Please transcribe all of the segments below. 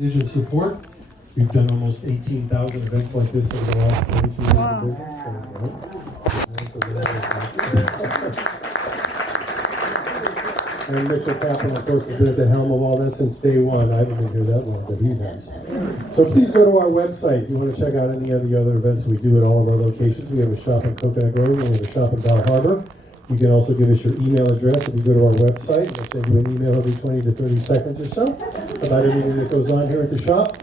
Vision support. We've done almost 18,000 events like this over the last 22 years of business. And Mitchell Kaplan, of course, has been at the helm of all that since day one. I haven't been here that long, but he has. So please go to our website if you want to check out any of the other events we do at all of our locations. We have a shop in Coconut Grove, and we have a shop in Bal Harbor. You can also give us your email address if you go to our website. We'll send you an email every 20 to 30 seconds or so about everything that goes on here at the shop.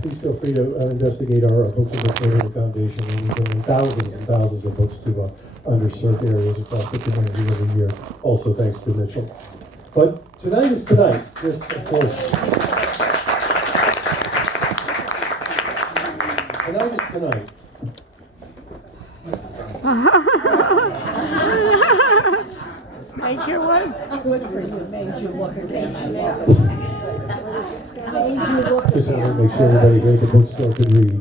Please feel free to investigate our Books and Books Literacy Foundation. And we're doing thousands and thousands of books to underserved areas across the community every year. Also, thanks to Mitchell. But tonight is tonight. This, of course. Tonight is tonight. Make you one? Good for you, made you look again. Just want to make sure everybody here at the bookstore can read.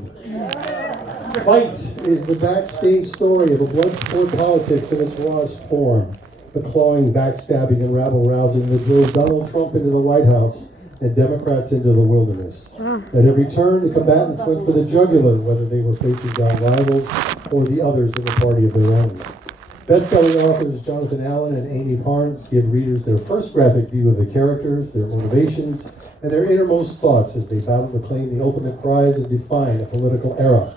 Fight is the backstage story of a blood sport politics in its rawest form. The clawing, backstabbing, and rabble-rousing that drove Donald Trump into the White House and Democrats into the wilderness. At every turn, the combatants went for the jugular, whether they were facing down rivals or the others in the party of their own. Best-selling authors Jonathan Allen and Amy Parnes give readers their first graphic view of the characters, their motivations, and their innermost thoughts as they battle to claim the ultimate prize and define a political era.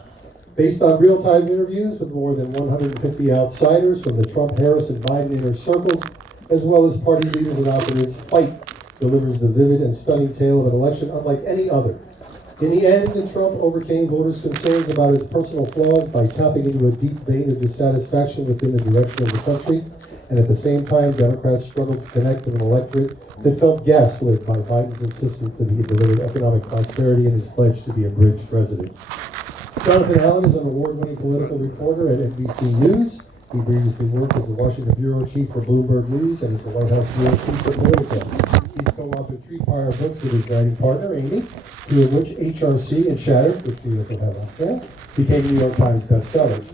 Based on real-time interviews with more than 150 outsiders from the Trump, Harris, and Biden inner circles, as well as party leaders and operatives, Fight delivers the vivid and stunning tale of an election unlike any other. In the end, Trump overcame voters' concerns about his personal flaws by tapping into a deep vein of dissatisfaction within the direction of the country, and at the same time, Democrats struggled to connect with an electorate that felt gaslit by Biden's insistence that he had delivered economic prosperity and his pledge to be a bridge president. Jonathan Allen is an award-winning political reporter at NBC News. He previously worked as the Washington bureau chief for Bloomberg News and as the White House bureau chief for Politico. He's co-authored 3 prior books with his writing partner, Amy, 2 of which, HRC and Shattered, which we also have on sale, became New York Times bestsellers.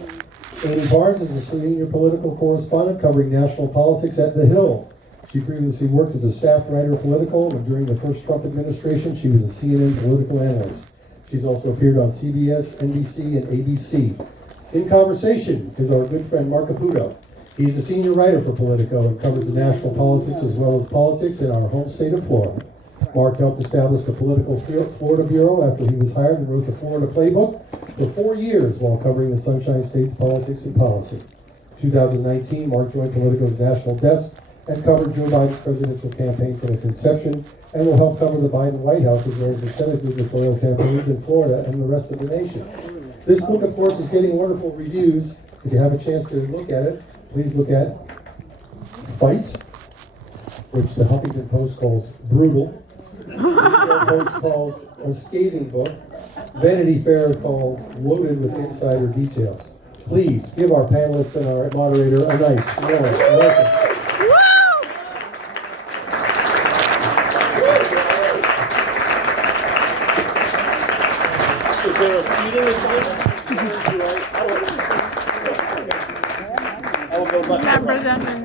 Amy Parnes is a senior political correspondent covering national politics at The Hill. She previously worked as a staff writer at Politico, and during the first Trump administration, she was a CNN political analyst. She's also appeared on CBS, NBC, and ABC. In conversation is our good friend Mark Caputo. He's a senior writer for Politico and covers the national politics as well as politics in our home state of Florida. Mark helped establish the Political Florida Bureau after he was hired and wrote the Florida Playbook for 4 years while covering the Sunshine State's politics and policy. In 2019, Mark joined Politico's national desk and covered Joe Biden's presidential campaign from its inception and will help cover the Biden White House as well as the Senate gubernatorial campaigns in Florida and the rest of the nation. This book, of course, is getting wonderful reviews. If you have a chance to look at it, please look at Fight, which the Huffington Post calls brutal. The New York Post calls a scathing book. Vanity Fair calls loaded with insider details. Please give our panelists and our moderator a nice, warm welcome. Is there a seating assignment? I'll go left. Remember them in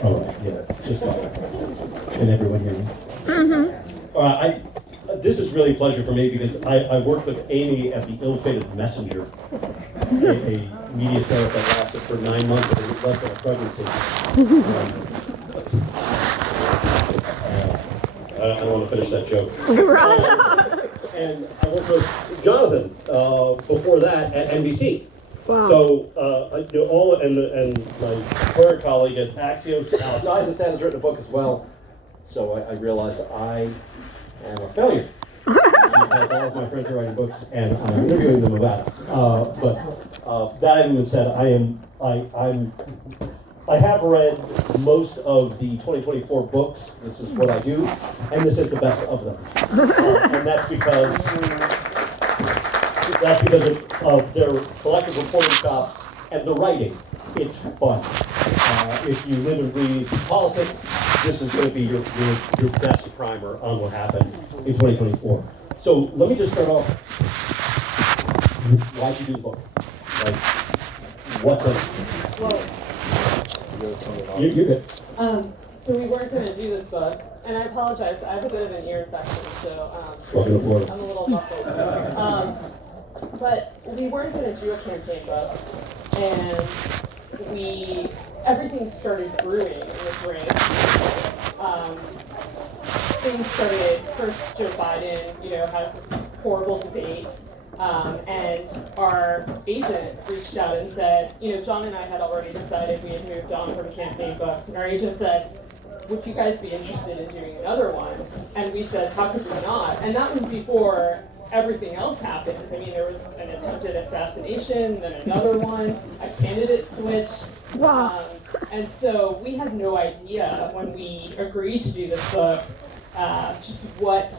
Oh, yeah, just can everyone hear me? This is really a pleasure for me because I worked with Amy at the Ill-Fated Messenger, a media startup that lasted for 9 months and less than a pregnancy. I don't want to finish that joke. And I worked with Jonathan before that at NBC. Wow. So all and my current colleague at Axios, Alex Eisenstadt, has written a book as well. So I realized I am a failure because all of my friends are writing books and I'm interviewing them about it. But that having been said, I have read most of the 2024 books. This is what I do, and this is the best of them. And that's because of their collective reporting chops and the writing. It's fun. If you live and breathe politics, this is going to be your best primer on what happened in 2024. So let me just start off why'd you do the book? Like, what's in it? Well, You're good. so we weren't going to do this book, and I apologize. I have a bit of an ear infection, so Welcome to Florida. I'm a little muffled. But we weren't going to do a campaign book, and everything started brewing in this race. Things started, first Joe Biden, has this horrible debate, and our agent reached out and said, John and I had already decided we had moved on from campaign books, and our agent said, would you guys be interested in doing another one? And we said, how could we not? And that was before everything else happened. I mean, there was an attempted assassination, then another one, a candidate switch. Wow. And so we had no idea when we agreed to do this book, just what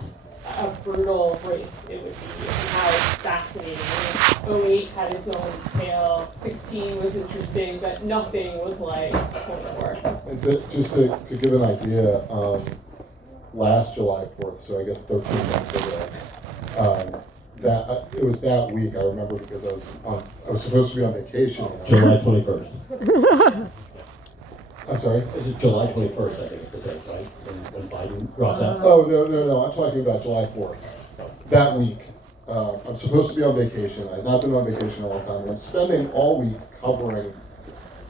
a brutal race it would be and how fascinating. I mean, 08 had its own tale, 16 was interesting, but nothing was like 24. And to give an idea, last July 4th, so I guess 13 months ago, it was that week. I remember because I was supposed to be on vacation. July 21st. I'm sorry? Is it July 21st, I think, is the date, right? When Biden drops out? Oh, no. I'm talking about July 4th. That week, I'm supposed to be on vacation. I've not been on vacation a long time. And I'm spending all week covering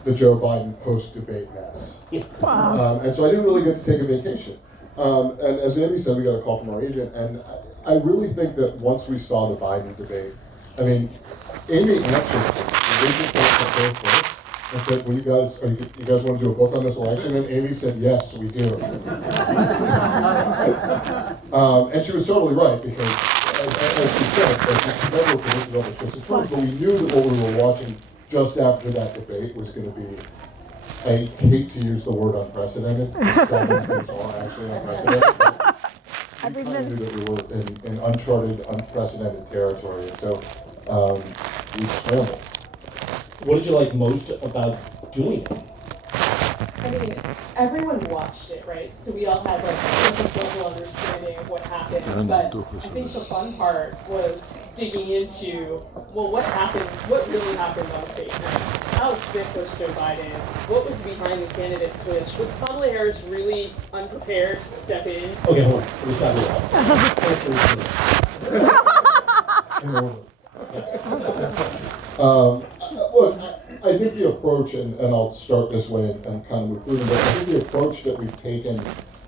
the Joe Biden post-debate mess. Wow. And so I didn't really get to take a vacation. And as Amy said, we got a call from our agent. And I really think that once we saw the Biden debate, I mean, Amy answered the agent first and said, well, you guys want to do a book on this election? And Amy said, yes, we do. And she was totally right, because as she said, like, she never predicted all the twists and turns, but we knew that what we were watching just after that debate was going to be, I hate to use the word unprecedented, because some things are actually unprecedented. We kind of knew that we were in uncharted, unprecedented territory, so we scrambled. What did you like most about doing it? I mean, everyone watched it, right? So we all had like a surface level understanding of what happened. But I think the fun part was digging into, well, what really happened on the fake news? How sick was Joe Biden? What was behind the candidate switch? Was Kamala Harris really unprepared to step in? Okay, hold on. Let me stop you. Look, I think the approach, and I'll start this way and kind of move through them, but I think the approach that we've taken,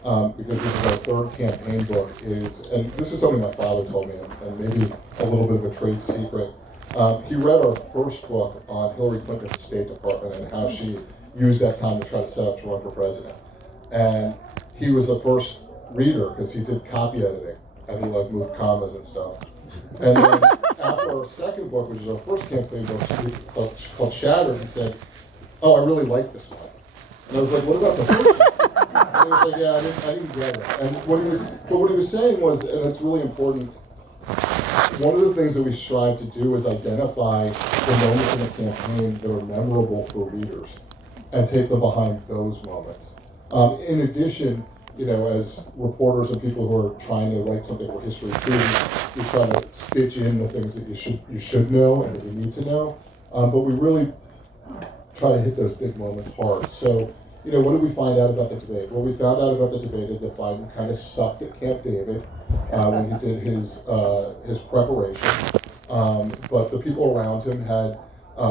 because this is our third campaign book, is, and this is something my father told me, and maybe a little bit of a trade secret. He read our first book on Hillary Clinton's State Department and how she used that time to try to set up to run for president. And he was the first reader because he did copy editing, and he moved commas and stuff. And then after our second book, which is our first campaign book, called Shattered, he said, oh, I really like this one. And I was like, what about the first one? And he was like, yeah, I didn't get it. And what he was saying was, and it's really important, one of the things that we strive to do is identify the moments in the campaign that are memorable for readers and take them behind those moments. In addition, as reporters and people who are trying to write something for history too, we try to stitch in the things that you should know and that you need to know. But we really try to hit those big moments hard. So, what did we find out about the debate? What we found out about the debate is that Biden kind of sucked at Camp David when he did his preparation. But the people around him had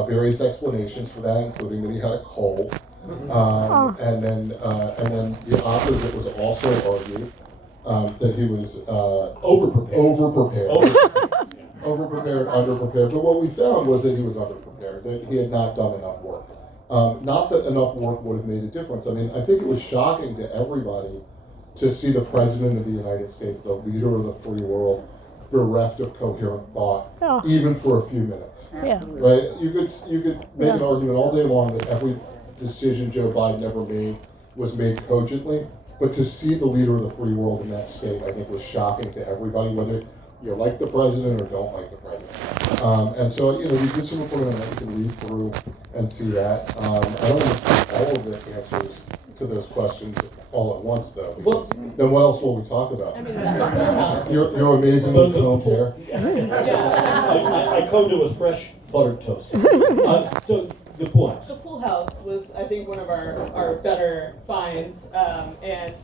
various explanations for that, including that he had a cold. And then the opposite was also argued that he was overprepared, underprepared. But what we found was that he was underprepared, that he had not done enough work. Not that enough work would have made a difference. I mean, I think it was shocking to everybody to see the President of the United States, the leader of the free world, bereft of coherent thought, even for a few minutes. Yeah. Right? You could make an argument all day long that every decision Joe Biden ever made was made cogently, but to see the leader of the free world in that state, I think, was shocking to everybody, whether you like the president or don't like the president. And so, we did some reporting on that. You can read through and see that. I don't have all of the answers to those questions all at once, though, because then what else will we talk about? I mean, Your amazingly combed hair. yeah. I I combed it with fresh buttered toast. So the pool house. The pool house was, I think, one of our better finds, and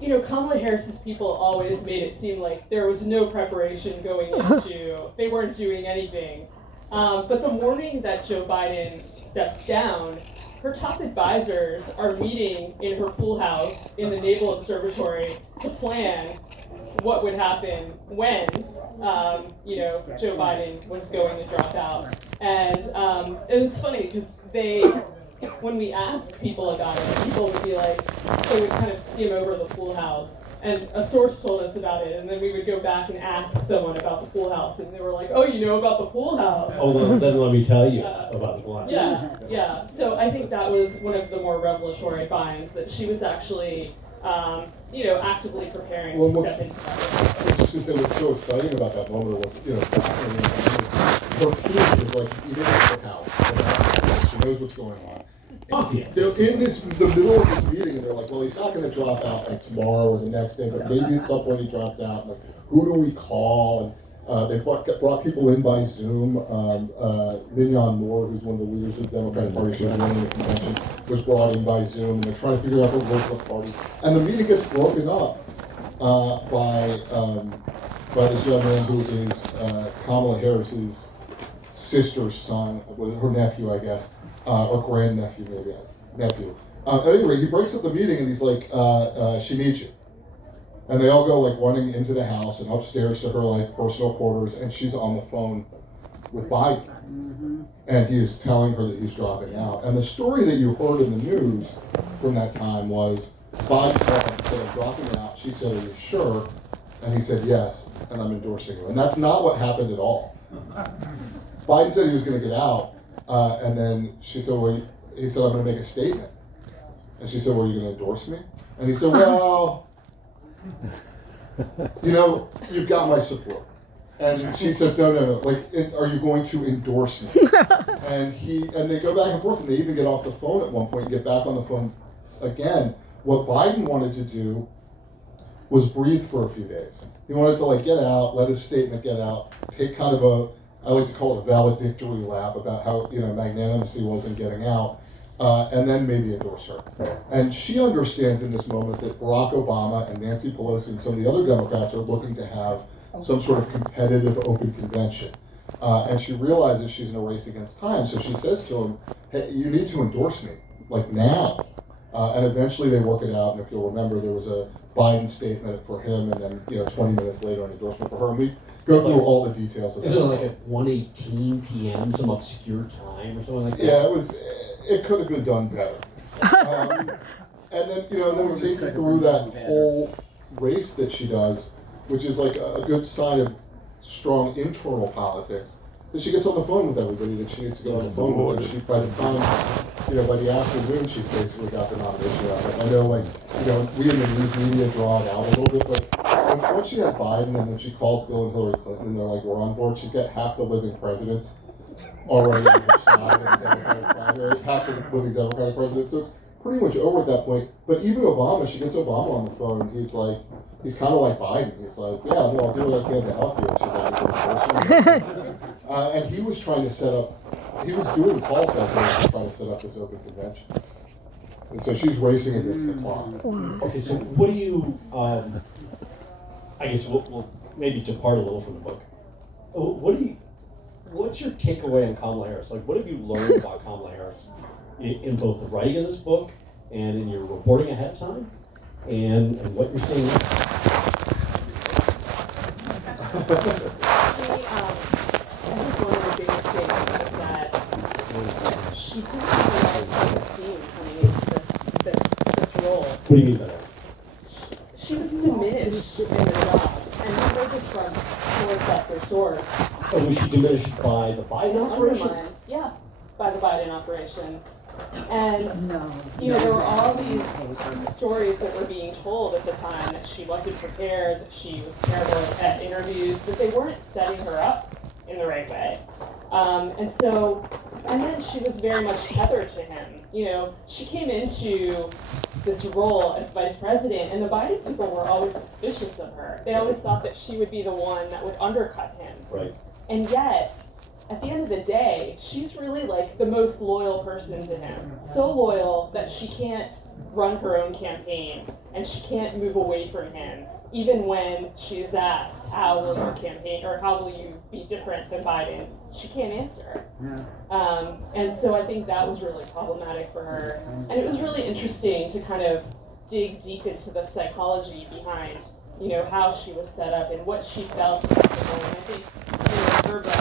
you know, Kamala Harris's people always made it seem like there was no preparation going into, they weren't doing anything. But the morning that Joe Biden steps down, her top advisors are meeting in her pool house in the Naval Observatory to plan what would happen when, you know, Joe Biden was going to drop out. And it's funny because when we asked people about it, people would be like, they would kind of skim over the pool house. And a source told us about it, and then we would go back and ask someone about the pool house, and they were like, "Oh, you know about the pool house?" Oh, well, then let me tell you about the pool house. Yeah. So I think that was one of the more revelatory finds, that she was actually, you know, actively preparing to step into that. I was just going to say what's so exciting about that moment, or what's, you know, fascinating about it is her team is like, you didn't have the house. She knows what's going on. They're in the middle of this meeting, and they're like, well, he's not going to drop out like tomorrow or the next day, but maybe at some point he drops out. Like, who do we call? And they brought people in by Zoom. Mignon Moore, who's one of the leaders of the Democratic Party, she was running the convention, was brought in by Zoom, and they're trying to figure out who rules the party. And the meeting gets broken up by the gentleman who is Kamala Harris's sister's son, her nephew, I guess. Or grandnephew, maybe, nephew. At any rate, he breaks up the meeting and he's like, she needs you. And they all go like running into the house and upstairs to her like personal quarters, and she's on the phone with Biden. Mm-hmm. And he is telling her that he's dropping out. And the story that you heard in the news from that time was Biden called and said, I'm dropping out. She said, are you sure? And he said, yes, and I'm endorsing you. And that's not what happened at all. Biden said he was going to get out. And then she said, well, he said, I'm going to make a statement. And she said, well, are you going to endorse me? And he said, well, you know, you've got my support. And she says, no, like, are you going to endorse me? And they go back and forth, and they even get off the phone at one point and get back on the phone again. What Biden wanted to do was breathe for a few days. He wanted to, like, get out, let his statement get out, take kind of I like to call it a valedictory lap about how, you know, magnanimous he was in getting out, and then maybe endorse her. And she understands in this moment that Barack Obama and Nancy Pelosi and some of the other Democrats are looking to have some sort of competitive open convention. And she realizes she's in a race against time, so she says to him, hey, you need to endorse me, like now. And eventually they work it out, and if you'll remember, there was a Biden statement for him, and then, you know, 20 minutes later an endorsement for her. And we go through all the details of that. Is it like at 1:18 p.m., some obscure time or something like that? Yeah, it could have been done better. And then, you know, then we take you through that whole race that she does, which is like a good sign of strong internal politics. That she gets on the phone with everybody that she needs to get on the phone with, and she, by the time, you know, by the afternoon, she's basically got the nomination out. Like, I know, like, you know, we in the news media draw it out a little bit, but once she had Biden and then she calls Bill and Hillary Clinton and they're like, we're on board, she's got half the living presidents already on her side in the Democratic primary, half the living Democratic presidents. So it's pretty much over at that point. But even Obama, she gets Obama on the phone, and he's like, he's kind of like Biden. He's like, yeah, no, I'll do what I can to help you. And she's like, you're a person. And he was trying to set up, he was doing calls that day to try to set up this open convention. And so she's racing against the clock. Okay, so what do you, I guess we'll maybe depart a little from the book. What's your takeaway on Kamala Harris? Like, what have you learned about Kamala Harris in both the writing of this book and in your reporting ahead of time and what you're seeing now? I think one of the biggest things is that she didn't have a lot of self-esteem coming into this role. What do you mean by that? She was diminished in the job, and we heard this from source after source. Oh, was she diminished by the Biden operation? Undermined, yeah, by the Biden operation. And, you know, there were all these stories that were being told at the time that she wasn't prepared, that she was terrible at interviews, that they weren't setting her up in the right way. And then she was very much tethered to him. You know, she came into this role as vice president, and the Biden people were always suspicious of her. They always thought that she would be the one that would undercut him. Right. And yet, at the end of the day, she's really like the most loyal person to him. So loyal that she can't run her own campaign and she can't move away from him, even when she is asked, how will your campaign, or how will you be different than Biden? She can't answer. And so I think that was really problematic for her. And it was really interesting to kind of dig deep into the psychology behind, you know, how she was set up and what she felt about the role. And I think, you know, her book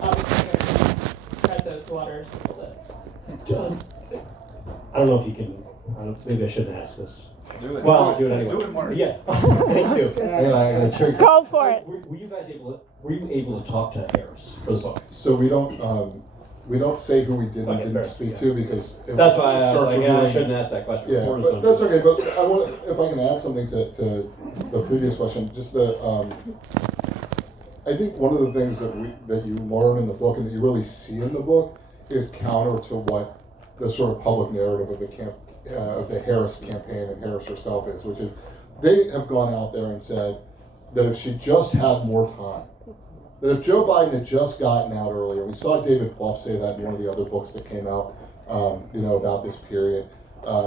obviously going to tread those waters a little bit. I don't know if you can, maybe I shouldn't ask this. Do it. Well, I'll do it anyway. Do it, Mark. Yeah, thank you. Go for it. Were you guys able to talk to Harris for the book? So we don't say who we did and Okay, didn't fair, speak yeah. to because it That's why I was starts like, I revealing- shouldn't ask that question. Yeah, Reporters but don't that's do okay. But I want, if I can add something to the previous question, just I think one of the things that you learn in the book and that you really see in the book is counter to what the sort of public narrative of the Harris campaign and Harris herself is, which is they have gone out there and said that if she just had more time, that if Joe Biden had just gotten out earlier, we saw David Plouffe say that in one of the other books that came out, about this period.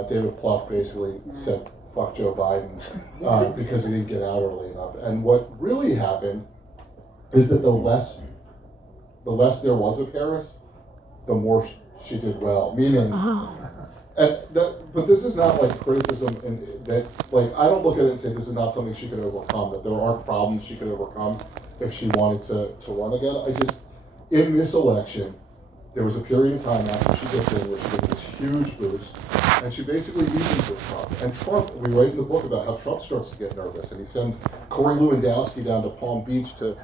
David Plouffe basically said, fuck Joe Biden, because he didn't get out early enough. And what really happened is that the less there was of Harris, the more she did well. Meaning, but this is not like criticism, and that like I don't look at it and say this is not something she could overcome. That there aren't problems she could overcome if she wanted to run again. I just, in this election, there was a period of time after she gets in where she gets this huge boost, and she basically evens with Trump. And Trump, we write in the book about how Trump starts to get nervous, and he sends Corey Lewandowski down to Palm Beach to,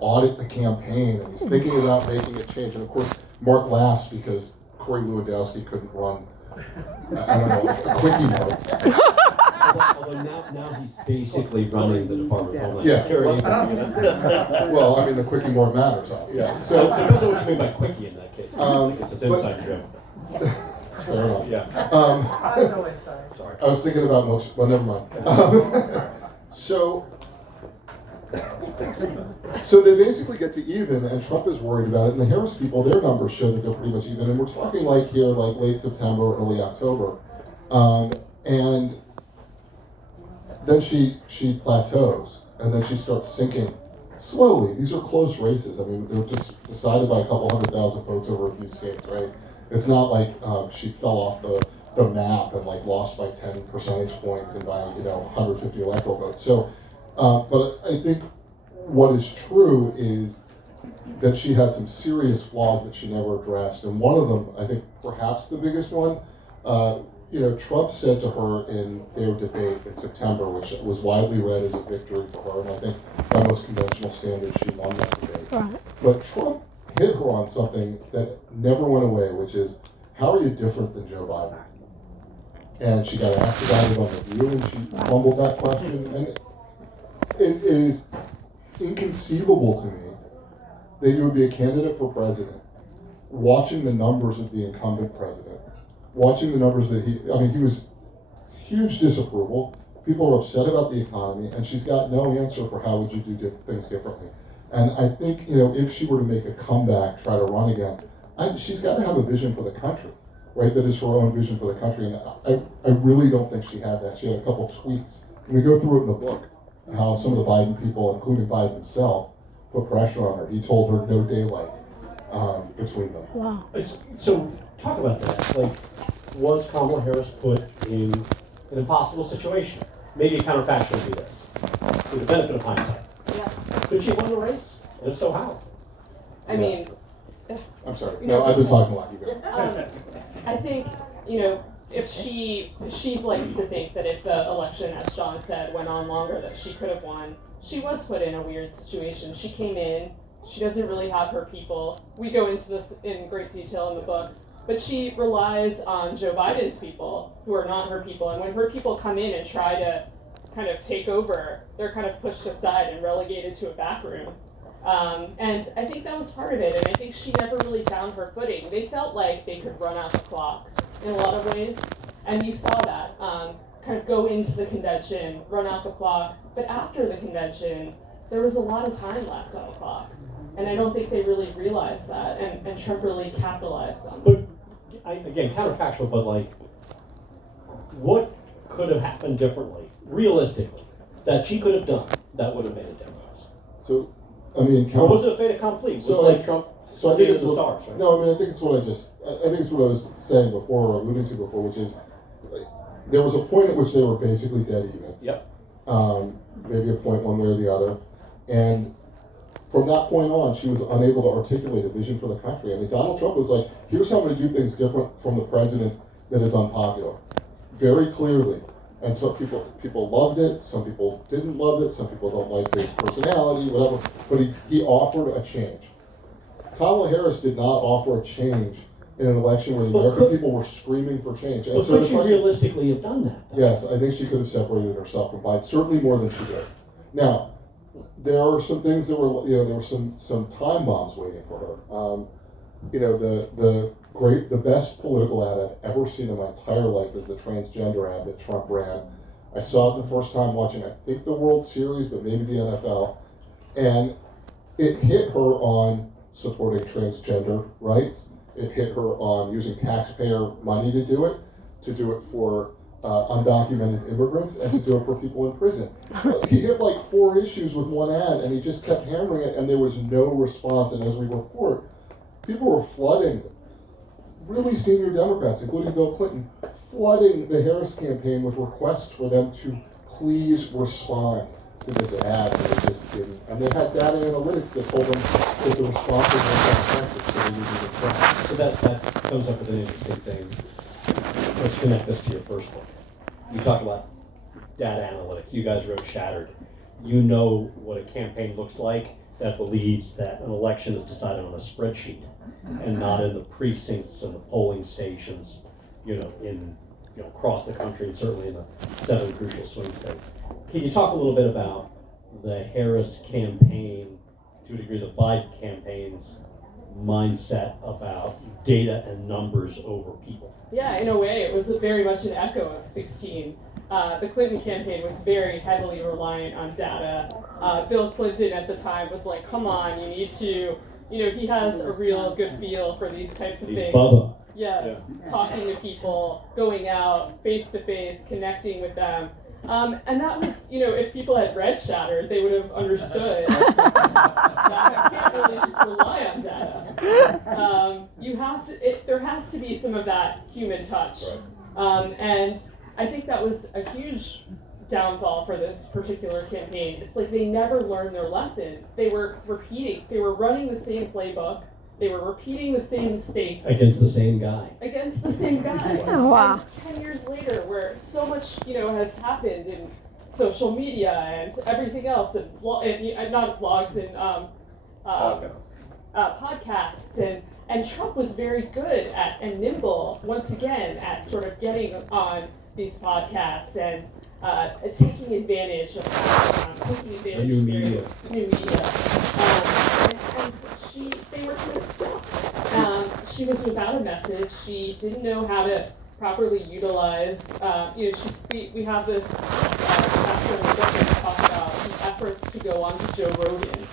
audit the campaign, and he's thinking about making a change. And of course, Mark laughs because Corey Lewandowski couldn't run, I don't know, a quickie mark. Although now he's basically running the Department of Homeland Yeah. Security. Well, I mean, the quickie more matters. Yeah. So it So, depends on what you mean by quickie in that case. I guess it's inside joke. fair enough. Yeah. Sorry. I was thinking about most, well, never mind. So they basically get to even, and Trump is worried about it, and the Harris people, their numbers show that they're pretty much even, and we're talking like here, like late September, early October. And then she plateaus, and then she starts sinking slowly. These are close races. I mean, they're just decided by a couple 100,000 votes over a few states, right? It's not like she fell off the map and like lost by 10 percentage points and by 150 electoral votes. So, but I think what is true is that she had some serious flaws that she never addressed, and one of them, I think, perhaps the biggest one. Trump said to her in their debate in September, which was widely read as a victory for her, and I think by most conventional standards, she won that debate. Right. But Trump hit her on something that never went away, which is, how are you different than Joe Biden? And she got asked about it on The View, and she fumbled that question. And it is inconceivable to me that you would be a candidate for president, watching the numbers of the incumbent president, watching the numbers that he was huge disapproval. People are upset about the economy, and she's got no answer for how would you do things differently. And I think, if she were to make a comeback, try to run again, she's got to have a vision for the country, right? That is her own vision for the country. And I really don't think she had that. She had a couple tweaks. And we go through it in the book, how some of the Biden people, including Biden himself, put pressure on her. He told her no daylight between them. Wow. So talk about that. Like, was Kamala Harris put in an impossible situation? Maybe a counterfactual would be this, with the benefit of hindsight. Yeah. Could she won the race? And if so, how? I mean, I'm sorry. No, I've been talking a lot. You go. I think, if she likes to think that if the election, as John said, went on longer, that she could have won. She was put in a weird situation. She came in, she doesn't really have her people. We go into this in great detail in the book, but she relies on Joe Biden's people, who are not her people. And when her people come in and try to kind of take over, they're kind of pushed aside and relegated to a back room. And I think that was part of it, and I think she never really found her footing. They felt like they could run out the clock in a lot of ways, and you saw that kind of go into the convention, run out the clock, but after the convention, there was a lot of time left on the clock. And I don't think they really realized that, and Trump really capitalized on But that. again, counterfactual, but like, what could have happened differently, realistically, that she could have done that would have made a difference? So, I mean, Or was it a fait accompli? Was So, like like, Trump So I think gave it's the what, stars, right? no, I mean, I think it's what I think it's what I was saying before, or alluding to before, which is, like, there was a point at which they were basically dead even. Yep. Maybe a point one way or the other. And from that point on, she was unable to articulate a vision for the country. I mean, Donald Trump was like, here's how I'm going to do things different from the president that is unpopular. Very clearly. And so people loved it, some people didn't love it, some people don't like his personality, whatever. But he offered a change. Kamala Harris did not offer a change in an election where the American people were screaming for change. And But so could the she question- realistically have done that? Yes, I think she could have separated herself from Biden, certainly more than she did. Now, there are some things that were, there were some time bombs waiting for her. The best political ad I've ever seen in my entire life is the transgender ad that Trump ran. I saw it the first time watching, I think, the World Series, but maybe the NFL, and it hit her on supporting transgender rights. It hit her on using taxpayer money to do it for undocumented immigrants, and to do it for people in prison. He hit like 4 issues with one ad, and he just kept hammering it, and there was no response. And as we report, people were flooding, really senior Democrats, including Bill Clinton, flooding the Harris campaign with requests for them to please respond to this ad, and they just didn't. And they had data analytics that told them that the responses weren't effective, so they needed to try. So that comes up with an interesting thing. Let's connect this to your first one. You talk about data analytics. You guys wrote Shattered. You know what a campaign looks like that believes that an election is decided on a spreadsheet and not in the precincts and the polling stations, across the country, and certainly in the 7 crucial swing states. Can you talk a little bit about the Harris campaign, to a degree the Biden campaign's mindset about data and numbers over people? Yeah, in a way, it was very much an echo of 16. The Clinton campaign was very heavily reliant on data. Bill Clinton at the time was like, come on, you need to, he has a real good feel for these types of He's things. Bubba. Yes, talking to people, going out face to face, connecting with them. And that was, if people had read Shattered, they would have understood that you can't really just rely on data. There has to be some of that human touch. Right. And I think that was a huge downfall for this particular campaign. It's like they never learned their lesson. They were running the same playbook. They were repeating the same mistakes. Against the same guy. Against the same guy. Oh, wow. And 10 years later, where so much, has happened in social media and everything else, and not blogs, and podcasts, and Trump was very good at, and nimble, once again, at sort of getting on these podcasts and taking advantage of New media. New media. And they were kind of stuck. She was without a message. She didn't know how to properly utilize. We have this chapter in the book that talks about the efforts to go on to Joe Rogan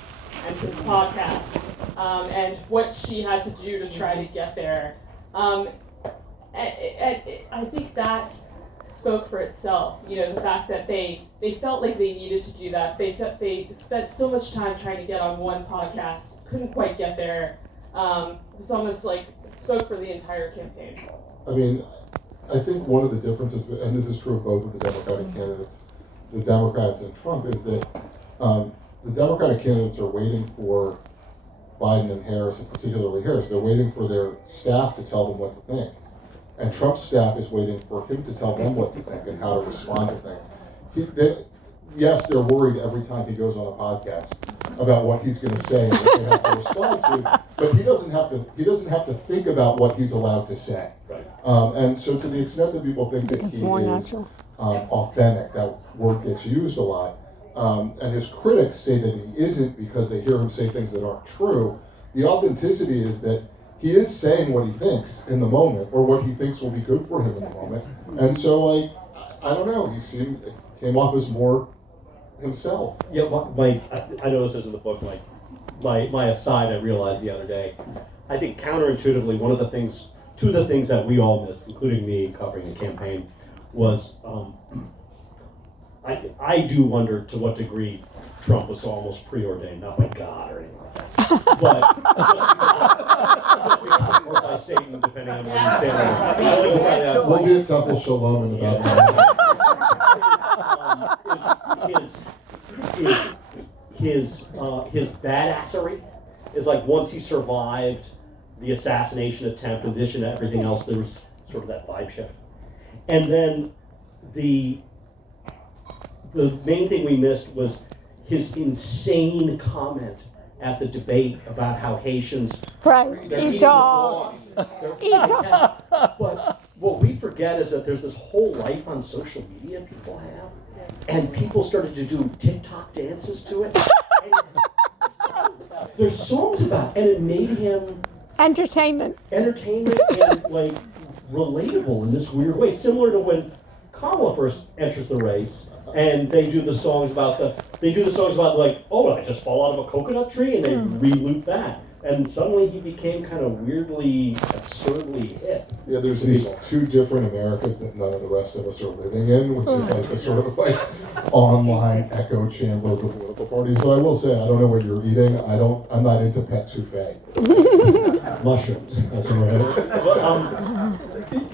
and his podcast, and what she had to do to try to get there. I think that spoke for itself. The fact that they felt like they needed to do that. They spent so much time trying to get on one podcast, couldn't quite get there. It was almost like it spoke for the entire campaign. I mean, I think one of the differences, and this is true of both of the Democratic candidates, the Democrats and Trump, is that the Democratic candidates are waiting for Biden and Harris, and particularly Harris, they're waiting for their staff to tell them what to think. And Trump's staff is waiting for him to tell them what to think and how to respond to things. Yes, they're worried every time he goes on a podcast about what he's going to say and what they have to respond to, but he doesn't have to think about what he's allowed to say. Right. And so to the extent that people think that he is authentic, that word gets used a lot, and his critics say that he isn't because they hear him say things that aren't true, the authenticity is that he is saying what he thinks in the moment, or what he thinks will be good for him in the moment. And so, I don't know, came off as more himself. Yeah, Mike, I know this isn't the book, like, my aside, I realized the other day, I think counterintuitively, two of the things that we all missed, including me covering the campaign, was I do wonder to what degree Trump was almost preordained, not by God or anything like that, but or by Satan, depending on where you stand on it. We'll be at Temple Shalom in about his badassery is like once he survived the assassination attempt, in addition to everything else, there was sort of that vibe shift. And then the main thing we missed was his insane comment at the debate about how Haitians Right. they're Eat eating dogs. the dogs. But what we forget is that there's this whole life on social media people have, and people started to do TikTok dances to it. There's songs about it, and it made him Entertainment. and like relatable in this weird way, similar to when Kamala first enters the race, and they do the songs about like, oh, I just fall out of a coconut tree, and they re-loop that, and suddenly he became kind of weirdly, absurdly hip. Yeah, there's these two different Americas that none of the rest of us are living in, which is like a sort of like online echo chamber of the political parties. But I will say, I don't know what you're eating. I'm not into pet souffle. Mushrooms. That's what we're having.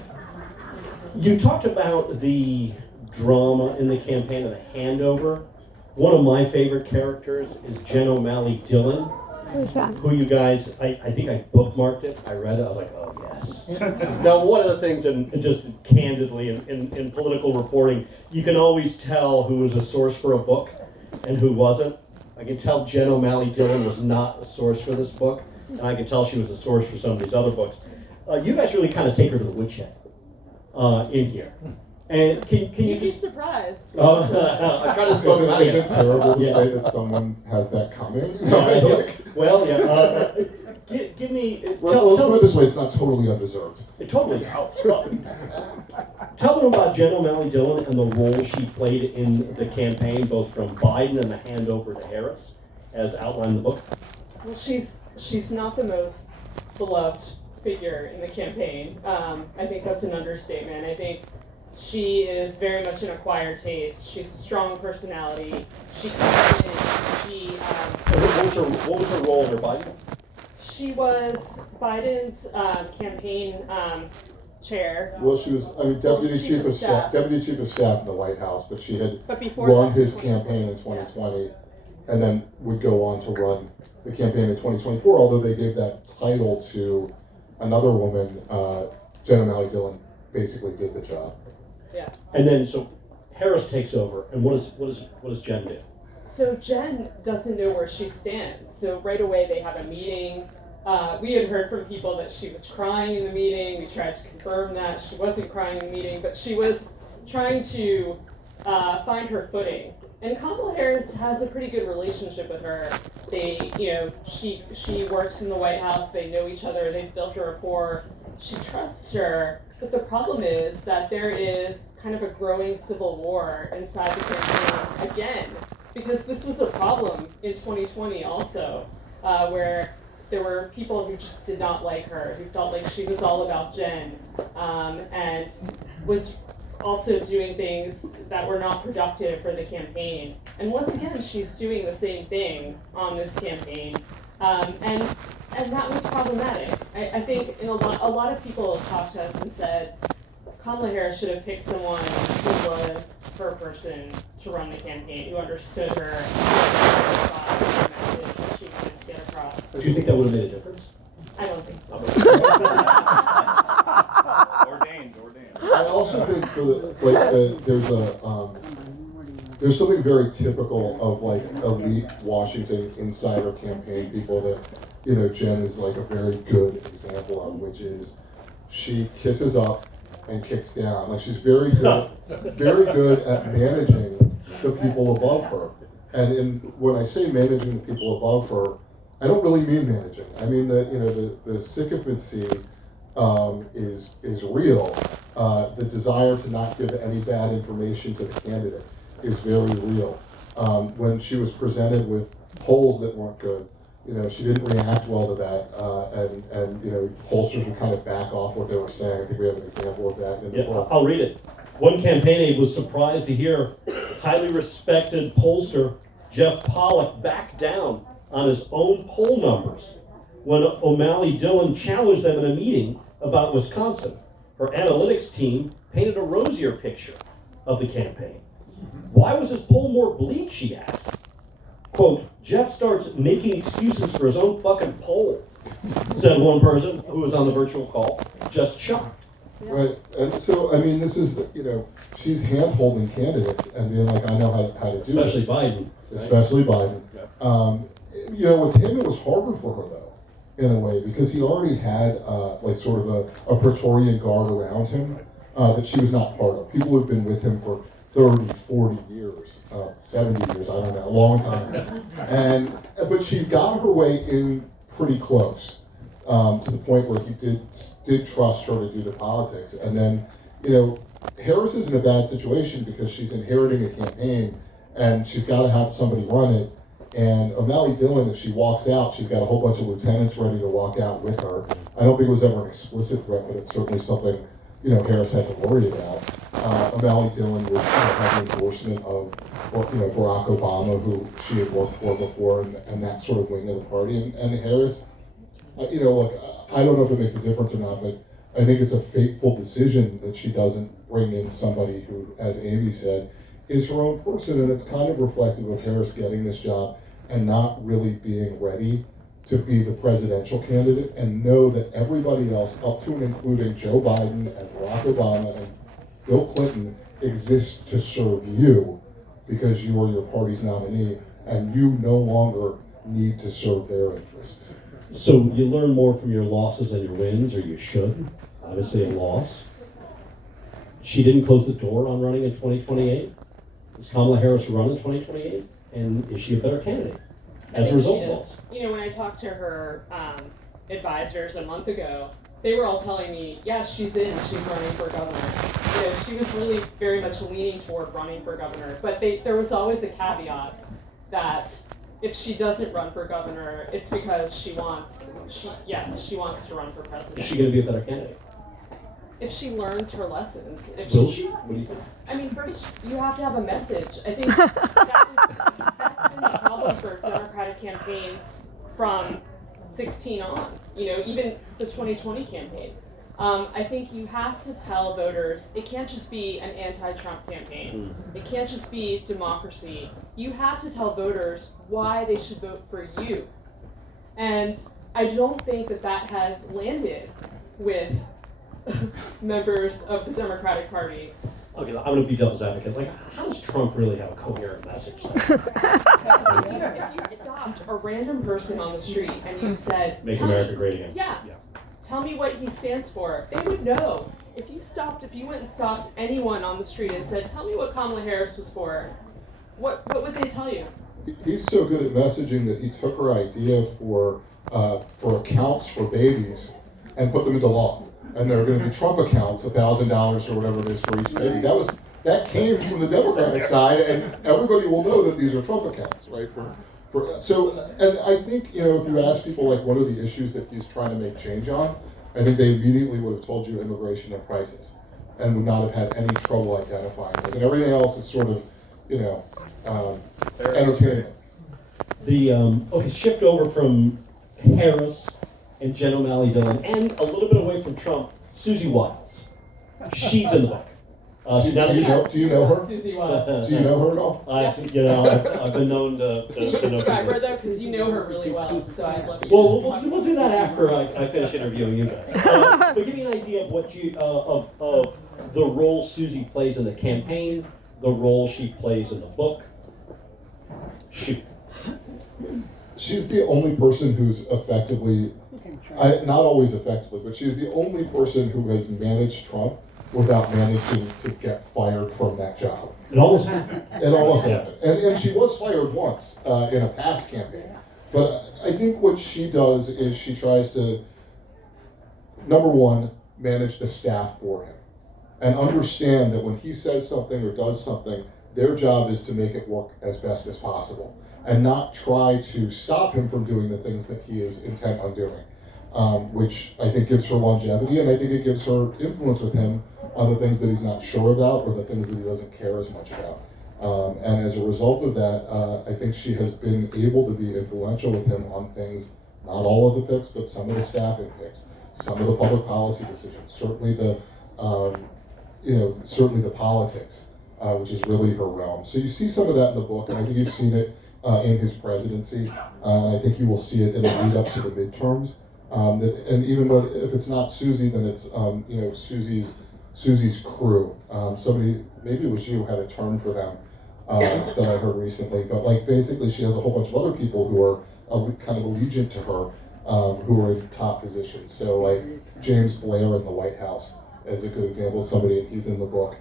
You talked about the drama in the campaign and the handover. One of my favorite characters is Jen O'Malley Dillon, Who's that? who you guys, I think I bookmarked it. I read it. I was like, oh yes. Now, one of the things, and just candidly in political reporting, you can always tell who was a source for a book and who wasn't. I can tell Jen O'Malley Dillon was not a source for this book, and I can tell she was a source for some of these other books. You guys really kind of take her to the woodshed in here. And can you You'd be just... surprised. I try to slow them out. Is it terrible to Yeah. say that someone has that coming? Well, yeah. Give me... Let's put it this way, it's not totally undeserved. Totally. Tell them about Jen O'Malley Dillon and the role she played in the campaign, both from Biden and the handover to Harris, as outlined in the book. Well, she's not the most beloved figure in the campaign. I think that's an understatement. I think she is very much an acquired taste. She's a strong personality. She comes in. What was her role under Biden? She was Biden's campaign chair. Well, she was, deputy Chief chief of of staff. staff, deputy chief of staff in the White House, but she had But before run that, his campaign in 2020, and then would go on to run the campaign in 2024. Although they gave that title to another woman, Jen O'Malley Dillon, basically did the job. Yeah. And then, so Harris takes over, and what does Jen do? So Jen doesn't know where she stands. So right away they have a meeting. We had heard from people that she was crying in the meeting. We tried to confirm that she wasn't crying in the meeting, but she was trying to find her footing. And Kamala Harris has a pretty good relationship with her. They, she works in the White House. They know each other. They've built a rapport. She trusts her. But the problem is that there is kind of a growing civil war inside the campaign again, because this was a problem in 2020 also, where there were people who just did not like her, who felt like she was all about Jen, and was also doing things that were not productive for the campaign. And once again, she's doing the same thing on this campaign. And that was problematic. I think a lot of people have talked to us and said, Kamala Harris should have picked someone who was her person to run the campaign, who understood her, who understood the message that she wanted to get across. Do you think that would have made a difference? I don't think so. Ordained. I also think there's something very typical of like elite Washington insider campaign people that Jen is like a very good example of, which is she kisses up and kicks down. Like she's very good at managing the people above her. And when I say managing the people above her, I don't really mean managing. I mean that the sycophancy is real. The desire to not give any bad information to the candidate is very real. When she was presented with polls that weren't good, she didn't react well to that, and pollsters would kind of back off what they were saying. I think we have an example of that in the Yeah, book. I'll read it. One campaign aide was surprised to hear highly respected pollster Jeff Pollock back down on his own poll numbers when O'Malley Dillon challenged them in a meeting about Wisconsin. Her analytics team painted a rosier picture of the campaign. Why was his poll more bleak, she asked. Quote, Jeff starts making excuses for his own fucking poll, said one person who was on the virtual call, just shocked. Right, and so, this is, she's hand-holding candidates and being like, I know how to do Especially this. Biden. Especially Biden. With him, it was harder for her, though, in a way, because he already had, sort of a Praetorian guard around him that she was not part of. People who've been with him for 30, 40 years, 70 years, I don't know, a long time. But she got her way in pretty close to the point where he did trust her to do the politics. And then, Harris is in a bad situation because she's inheriting a campaign and she's got to have somebody run it. And O'Malley Dillon, if she walks out, she's got a whole bunch of lieutenants ready to walk out with her. I don't think it was ever an explicit threat, but it's certainly something Harris had to worry about. O'Malley Dillon was had the endorsement of Barack Obama, who she had worked for before, and that sort of wing of the party. And Harris, look, I don't know if it makes a difference or not, but I think it's a fateful decision that she doesn't bring in somebody who, as Amy said, is her own person. And it's kind of reflective of Harris getting this job and not really being ready to be the presidential candidate, and know that everybody else, up to and including Joe Biden and Barack Obama and Bill Clinton, exists to serve you because you are your party's nominee, and you no longer need to serve their interests. So you learn more from your losses than your wins, or you should. Obviously a loss. She didn't close the door on running in 2028. Does Kamala Harris run in 2028? And is she a better candidate as a result of this? When I talked to her advisors a month ago, they were all telling me, yeah, she's running for governor. She was really very much leaning toward running for governor. But there was always a caveat that if she doesn't run for governor, it's because she wants to run for president. Is she going to be a better candidate? If she learns her lessons. Will she? What do you think? First, you have to have a message. I think that's been the problem for Democratic campaigns from 16 on, even the 2020 campaign. I think you have to tell voters, it can't just be an anti-Trump campaign. It can't just be democracy. You have to tell voters why they should vote for you. And I don't think that has landed with members of the Democratic Party. Okay, I'm going to be devil's advocate. How does Trump really have a coherent message? If you stopped a random person on the street and you said, Make America great again. Yeah. Tell me what he stands for. They would know. If you went and stopped anyone on the street and said, tell me what Kamala Harris was for, what would they tell you? He's so good at messaging that he took her idea for accounts for babies and put them into law. And there are going to be Trump accounts, $1,000 or whatever it is for each baby. That came from the Democratic side, and everybody will know that these are Trump accounts, right? And I think, if you ask people what are the issues that he's trying to make change on, I think they immediately would have told you immigration and prices, and would not have had any trouble identifying those. And everything else is sort of, entertainment. Okay, shift over from Harris and Jen O'Malley Dillon, and a little bit away from Trump, Susie Wiles. She's in the book. Do you know her? Susie Wiles. Do you know her at all? I've been known to Can you know describe people. her though? Because you know her really well, so I'd love you. Well, we'll do that after I finish interviewing you guys. But give me an idea of what of the role Susie plays in the campaign, the role she plays in the book. Shoot. She's the only person who's effectively, not always effectively, but she's the only person who has managed Trump without managing to get fired from that job. It almost happened. It almost happened. And she was fired once in a past campaign. But I think what she does is she tries to, number one, manage the staff for him. And understand that when he says something or does something, their job is to make it work as best as possible. and not try to stop him from doing the things that he is intent on doing, which I think gives her longevity, and I think it gives her influence with him on the things that he's not sure about or the things that he doesn't care as much about. And as a result of that, I think she has been able to be influential with him on things, not all of the picks, but some of the staffing picks, some of the public policy decisions, certainly the certainly the politics, which is really her realm. So you see some of that in the book, and I think you've seen it in his presidency. I think you will see it in the lead up to the midterms. And even though if it's not Susie, then it's Susie's crew. Somebody, maybe it was you, had a term for them that I heard recently. But like basically, she has a whole bunch of other people who are kind of allegiant to her, who are in top positions. So like James Blair in the White House is a good example. Somebody, he's in the book,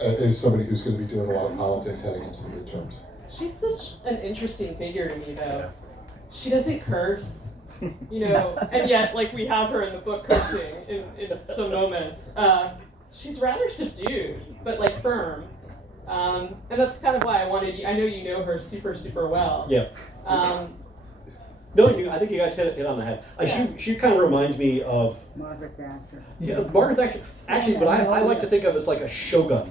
is somebody who's going to be doing a lot of politics heading into the midterms. She's such an interesting figure to me, though. She doesn't curse, and yet, like, we have her in the book cursing in some moments. She's rather subdued, but, like, firm. And that's kind of why I wanted you, I know you know her super, super well. Yeah. I think you guys hit on the head. She kind of reminds me of Margaret Thatcher. Yeah, Margaret Thatcher. Actually, but I like to think of as like a shogun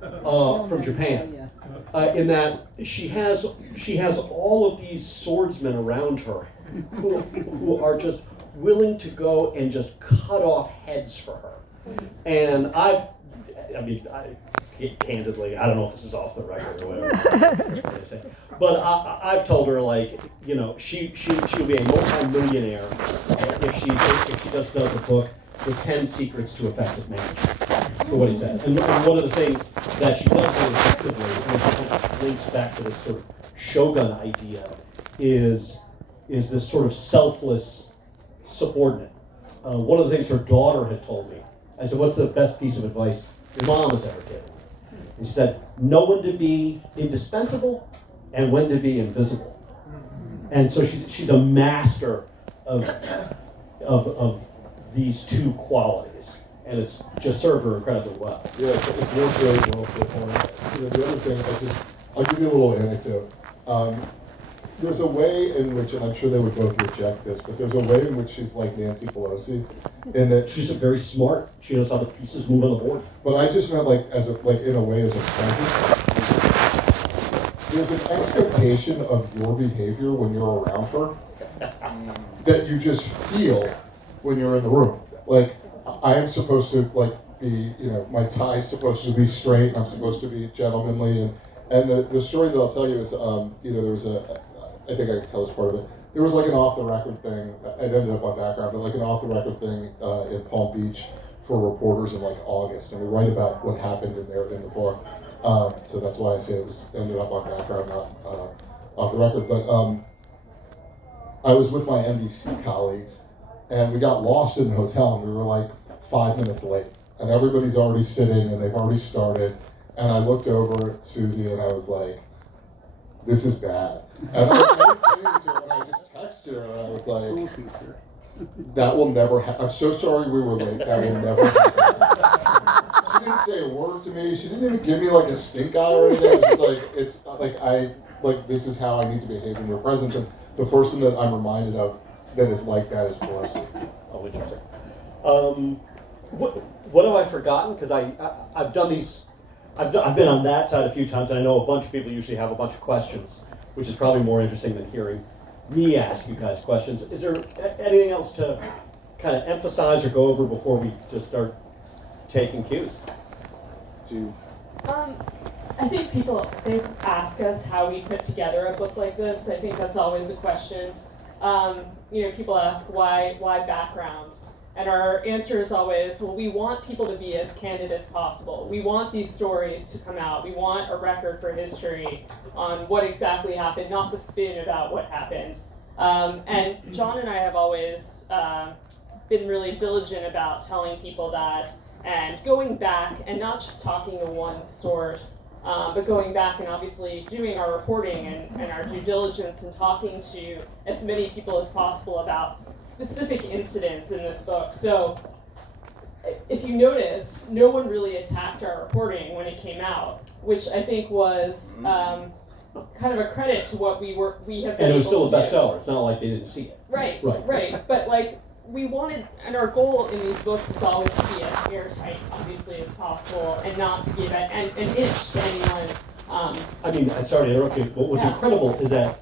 from Japan. In that she has all of these swordsmen around her who are just willing to go and just cut off heads for her. And candidly, I don't know if this is off the record or whatever. But I've told her, like, she'll be a multi-millionaire if she just does a book with 10 secrets to effective management, for what he said. And one of the things that she does very effectively, and it kind of links back to this sort of shogun idea, is this sort of selfless subordinate. One of the things her daughter had told me, I said, what's the best piece of advice your mom has ever given? And she said, know when to be indispensable and when to be invisible. And so she's a master of these two qualities, and it's just served her incredibly well. Yeah, it's worked very well so far. The other thing, I'll give you a little anecdote. There's a way in which, and I'm sure they would both reject this, but there's a way in which she's like Nancy Pelosi, in that She's very smart. She knows how the pieces move on the board. But I just meant in a way as a friend. There's an expectation of your behavior when you're around her that you just feel when you're in the room. Like, I am supposed to be, my tie's supposed to be straight. I'm supposed to be gentlemanly, and the story that I'll tell you is, there was I think I can tell this part of it. There was like an off-the-record thing. It ended up on background, but like an off-the-record thing in Palm Beach for reporters in like August, and we write about what happened in the book. So that's why I say it ended up on background, not off the record. But I was with my NBC colleagues, and we got lost in the hotel, and we were like 5 minutes late, and everybody's already sitting, and they've already started. And I looked over at Susie, and I was like, "This is bad." And I was saying to her, and I just texted her, and I was like, "That will never happen. I'm so sorry we were late. That will never happen." She didn't say a word to me. She didn't even give me like a stink eye or anything. It's like this is how I need to behave in your presence. And the person that I'm reminded of that is like that is Pelosi. Oh, interesting. What have I forgotten? Because I've done these. I've been on that side a few times, and I know a bunch of people usually have a bunch of questions, which is probably more interesting than hearing me ask you guys questions. Is there anything else to kind of emphasize or go over before we just start taking cues? I think they ask us how we put together a book like this. I think that's always a question. People ask why background? And our answer is always, well, we want people to be as candid as possible. We want these stories to come out. We want a record for history on what exactly happened, not the spin about what happened. And John and I have always been really diligent about telling people that, and going back and not just talking to one source, but going back and obviously doing our reporting and our due diligence and talking to as many people as possible about specific incidents in this book. So if you notice, no one really attacked our reporting when it came out, which I think was kind of a credit to what we have been And it was still able a to do. bestseller. It's not like they didn't see it. Right, Right. right. But like we wanted, and our goal in these books is always to be as airtight, obviously, as possible, and not to give an inch to anyone. I mean, I'm sorry to interrupt you, but what's Yeah. incredible is that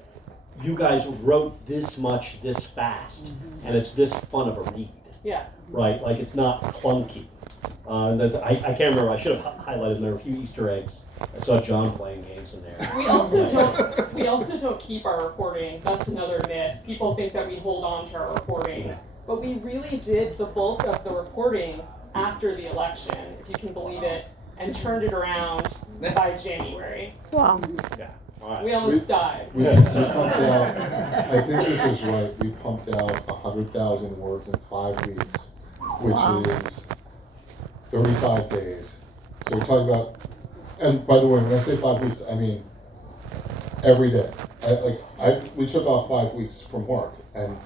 you guys wrote this much, this fast, and it's this fun of a read, Yeah. right? Like, it's not clunky. I can't remember, I should have highlighted, there were a few Easter eggs. I saw John playing games in there. We also don't keep our reporting. That's another myth. People think that we hold on to our reporting, but we really did the bulk of the reporting after the election, if you can believe it, and turned it around by January. Wow. Yeah, all right. We almost died. We pumped out, I think this is right, we pumped out 100,000 words in 5 weeks, which is 35 days. So we're talking about, and by the way, when I say 5 weeks, I mean every day. We took off 5 weeks from work, and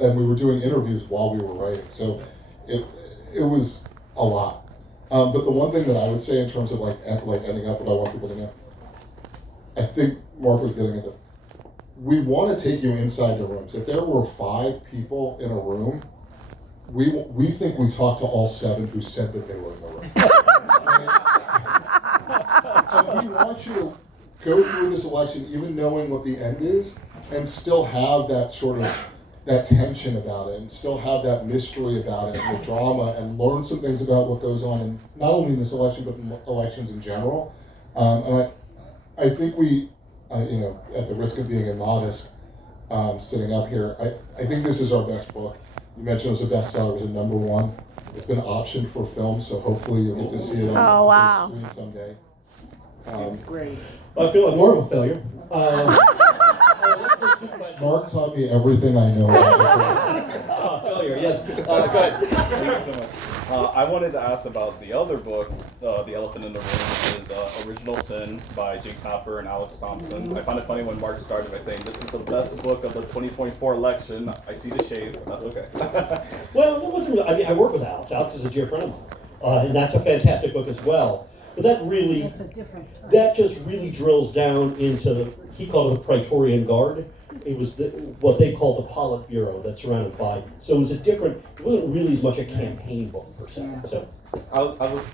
we were doing interviews while we were writing. So it was a lot. But the one thing that I would say in terms of like ending up, what I want people to know, I think Mark was getting at this. We want to take you inside the rooms. If there were 5 people in a room, we think we talked to all 7 who said that they were in the room. And we want you to go through this election even knowing what the end is and still have that sort of that tension about it and still have that mystery about it and the drama and learn some things about what goes on in not only in this election but in elections in general. And I think we, at the risk of being immodest, sitting up here, I think this is our best book. You mentioned it was a bestseller, it was a #1. It's been optioned for film, so hopefully you'll get to see it on Oh, the wow. screen someday. Great. I feel like more of a failure. Mark taught me everything I know about Failure, yes. Go ahead. Thank you so much. I wanted to ask about the other book, The Elephant in the Room, is Original Sin by Jake Tapper and Alex Thompson. I found it funny when Mark started by saying, this is the best book of the 2024 election. I see the shade, but that's okay. Well, it wasn't, I mean, I work with Alex. Alex is a dear friend of mine. And that's a fantastic book as well. But that really, It's a different. that just really drills down into, he called it the Praetorian Guard. It was what they call the Politburo that surrounded Biden. So it was it wasn't really as much a campaign book per se. Yeah. So, I was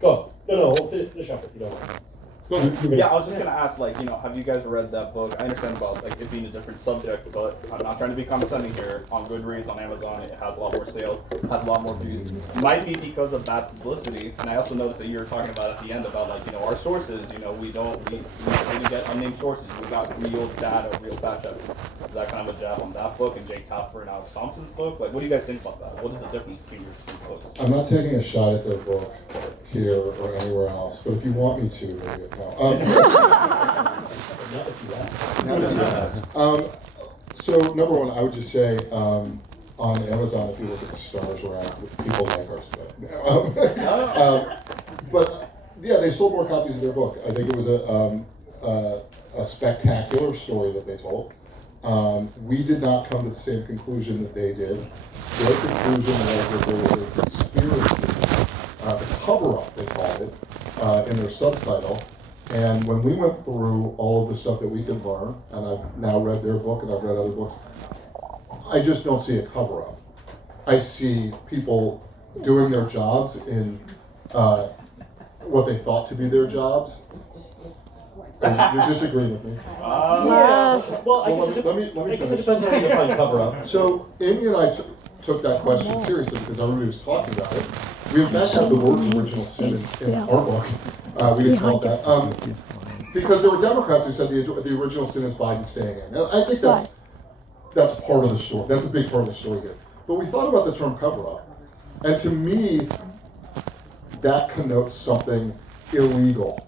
go. No, finish up if you don't mind. Yeah, I was just gonna ask, have you guys read that book? I understand about it being a different subject, but I'm not trying to be condescending here. On Goodreads, on Amazon, it has a lot more sales, has a lot more views. Might be because of bad publicity. And I also noticed that you were talking about at the end about our sources. We get unnamed sources. We got real data, real fact checks. Is that kind of a jab on that book and Jake Tapper and Alex Thompson's book? What do you guys think about that? What is the difference between your two books? I'm not taking a shot at their book here or anywhere else, but if you want me to, maybe. No. Not if you ask. Now that you ask. So number one, I would just say on Amazon, if you look at the stars we're at, people like our stuff. But yeah, they sold more copies of their book. I think it was a spectacular story that they told. We did not come to the same conclusion that they did. Their conclusion was that there was a conspiracy, the cover-up they called it, in their subtitle. And when we went through all of the stuff that we could learn, and I've now read their book and I've read other books, I just don't see a cover-up. I see people doing their jobs in what they thought to be their jobs. You disagree with me? Yeah. Well, I guess let me it finish. depends on how you define cover up. So Amy and I took that question seriously because everybody was talking about it. We in fact have the words original sin in our book. We didn't call it that. Because there were Democrats who said the original sin is Biden staying in. And I think that's part of the story. That's a big part of the story here. But we thought about the term cover-up. And to me, that connotes something illegal.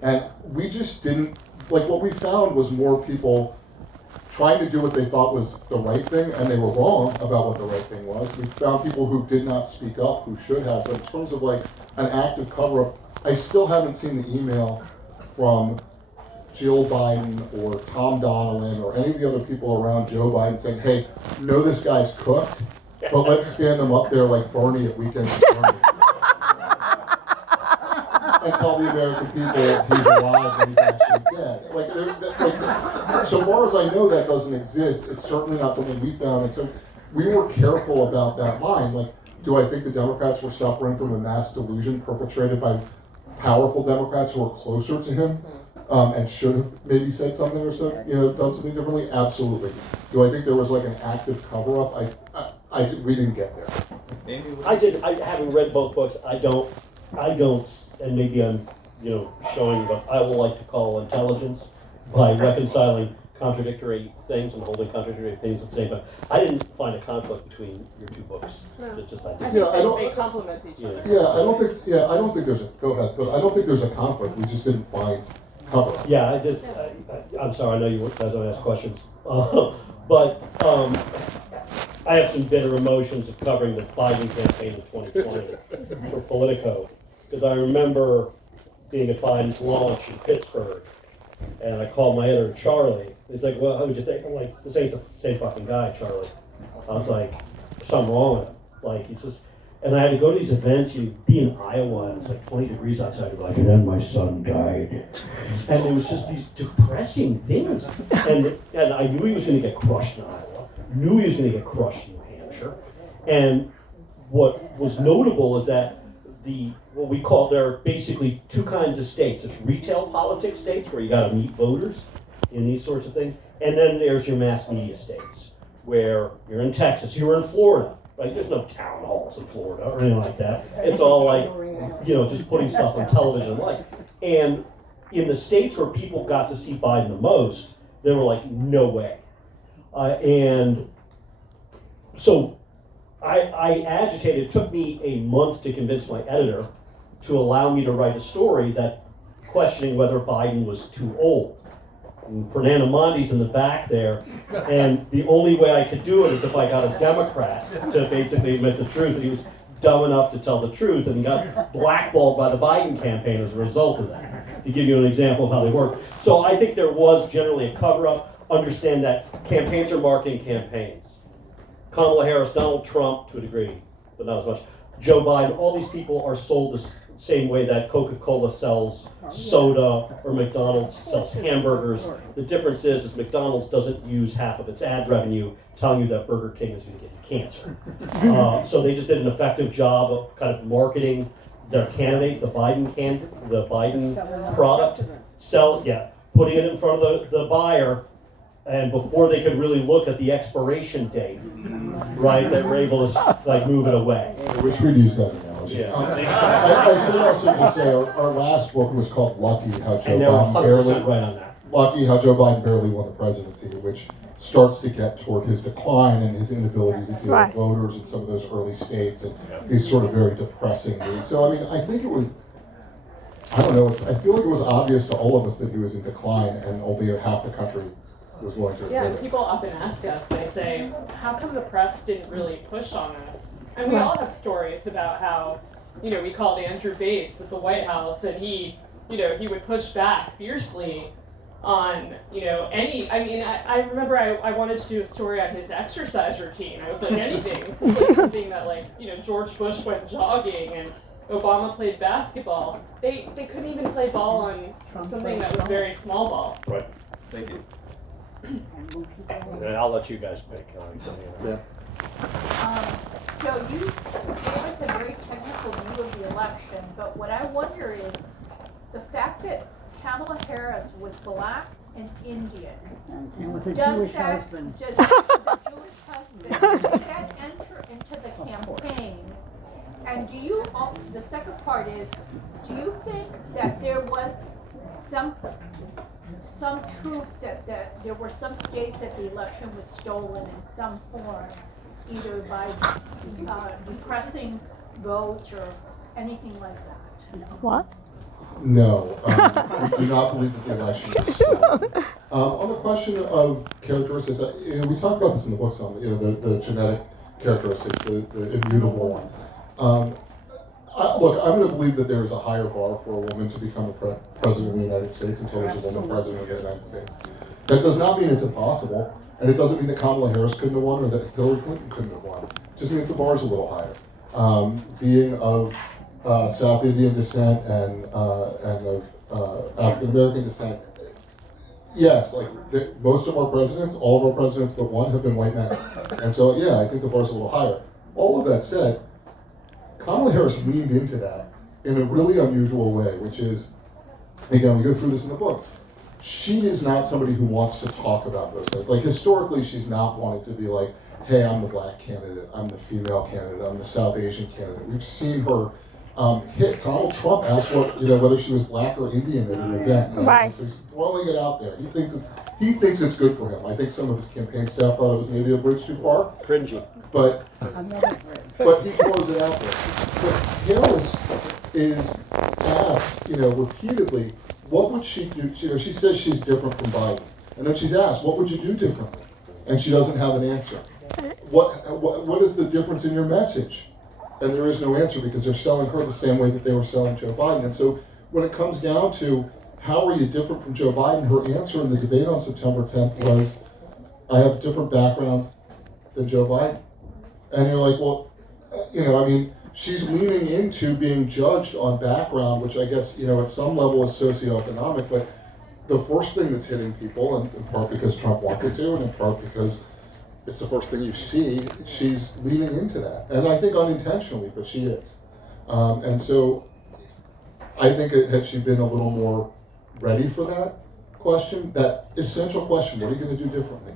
And we just didn't, what we found was more people trying to do what they thought was the right thing, and they were wrong about what the right thing was. We found people who did not speak up, who should have. But in terms of an active cover-up, I still haven't seen the email from Jill Biden or Tom Donilon or any of the other people around Joe Biden saying, hey, know this guy's cooked, but let's stand him up there like Bernie at Weekend at Bernie's. and tell the American people he's alive and he's actually dead. So far as I know, that doesn't exist. It's certainly not something we found. And so we were careful about that line. Like, do I think the Democrats were suffering from a mass delusion perpetrated by powerful Democrats who are closer to him and should have maybe said something or so, done something differently? Absolutely. Do I think there was like an active cover-up? We didn't get there. I having read both books, I don't, and maybe I'm, showing what I would like to call intelligence by reconciling contradictory things and holding contradictory things at the same time. I didn't find a conflict between your two books. No. It's just I I think didn't. they complement each other. I don't think there's a, go ahead, but I don't think there's a conflict. We just didn't find cover-up. Yeah, I'm sorry, I know you guys don't ask questions. But I have some bitter emotions of covering the Biden campaign in 2020 for Politico, because I remember being at Biden's launch in Pittsburgh, and I called my editor, Charlie. He's like, well, how would you think? I'm like, this ain't the same fucking guy, Charlie. I was like, there's something wrong with him. Like, he says, and I had to go to these events. You'd be in Iowa, and it's like 20 degrees outside. You'd be like, and then my son died. And it was just these depressing things. And I knew he was going to get crushed in Iowa. Knew he was going to get crushed in New Hampshire. And what was notable is that what we call, there are basically two kinds of states. There's retail politics states where you got to meet voters in these sorts of things. And then there's your mass media states where you're in Texas, you're in Florida. Right? There's no town halls in Florida or anything like that. It's all like, just putting stuff on television. And in the states where people got to see Biden the most, they were like, no way. And so I agitated. It took me a month to convince my editor to allow me to write a story that questioning whether Biden was too old. And Fernando Mondi's in the back there, and the only way I could do it is if I got a Democrat to basically admit the truth that he was dumb enough to tell the truth, and he got blackballed by the Biden campaign as a result of that, to give you an example of how they work. So I think there was generally a cover-up. Understand that campaigns are marketing campaigns. Kamala Harris, Donald Trump to a degree, but not as much. Joe Biden, all these people are sold the same way that Coca-Cola sells soda or McDonald's sells hamburgers. The difference is McDonald's doesn't use half of its ad revenue telling you that Burger King is going to get you cancer. So they just did an effective job of kind of marketing their candidate, the Biden product, putting it in front of the buyer. And before they could really look at the expiration date, right, they were able to move it away. I wish we'd use that analogy. Yeah. I should also just say our last book was called Lucky, How Joe Biden barely won the presidency, which starts to get toward his decline and his inability to deal with voters in some of those early states and these sort of very depressing moves. So I think it was, I feel like it was obvious to all of us that he was in decline, and only half the country was willing to admit it. People often ask us, they say, how come the press didn't really push on us? And we all have stories about how, we called Andrew Bates at the White House, and he would push back fiercely on, I remember I wanted to do a story on his exercise routine. I was like, anything. This is like something that George Bush went jogging and Obama played basketball. They couldn't even play ball on something that was very small ball. Right. Thank you. And I'll let you guys pick. Yeah. So you gave us a very technical view of the election, but what I wonder is the fact that Kamala Harris was black and Indian. And with a Jewish husband. Does the Jewish husband, does that enter into the campaign? And the second part is, do you think that there was some truth that there were some states that the election was stolen in some form, either by depressing votes or anything like that? What? No, we do not believe that the election was stolen. On the question of characteristics, we talked about this in the book some, the genetic characteristics, the immutable ones. Look, I'm going to believe that there is a higher bar for a woman to become a president of the United States until there's a woman president of the United States. That does not mean it's impossible, and it doesn't mean that Kamala Harris couldn't have won or that Hillary Clinton couldn't have won. It just means the bar is a little higher. Being of South Indian descent and of African American descent. Yes, like most of our presidents, all of our presidents but one have been white men. And so, yeah, I think the bar's a little higher. All of that said, Kamala Harris leaned into that in a really unusual way, which is, again, we go through this in the book. She is not somebody who wants to talk about those things. Like, historically, she's not wanted to be like, hey, I'm the black candidate, I'm the female candidate, I'm the South Asian candidate. We've seen her hit. Donald Trump asked whether she was black or Indian at an event. Right. So he's throwing it out there. He thinks it's good for him. I think some of his campaign staff thought it was maybe a bridge too far. Cringy. But he throws it out there. But Harris is asked, repeatedly, what would she do? She says she's different from Biden. And then she's asked, what would you do differently? And she doesn't have an answer. What is the difference in your message? And there is no answer because they're selling her the same way that they were selling Joe Biden. And so when it comes down to how are you different from Joe Biden, her answer in the debate on September 10th was, I have a different background than Joe Biden. And you're like, well, she's leaning into being judged on background, which I guess, at some level is socioeconomic, but the first thing that's hitting people, and in part because Trump wanted to, and in part because it's the first thing you see, she's leaning into that. And I think unintentionally, but she is. And so I think had she been a little more ready for that question, that essential question, what are you going to do differently?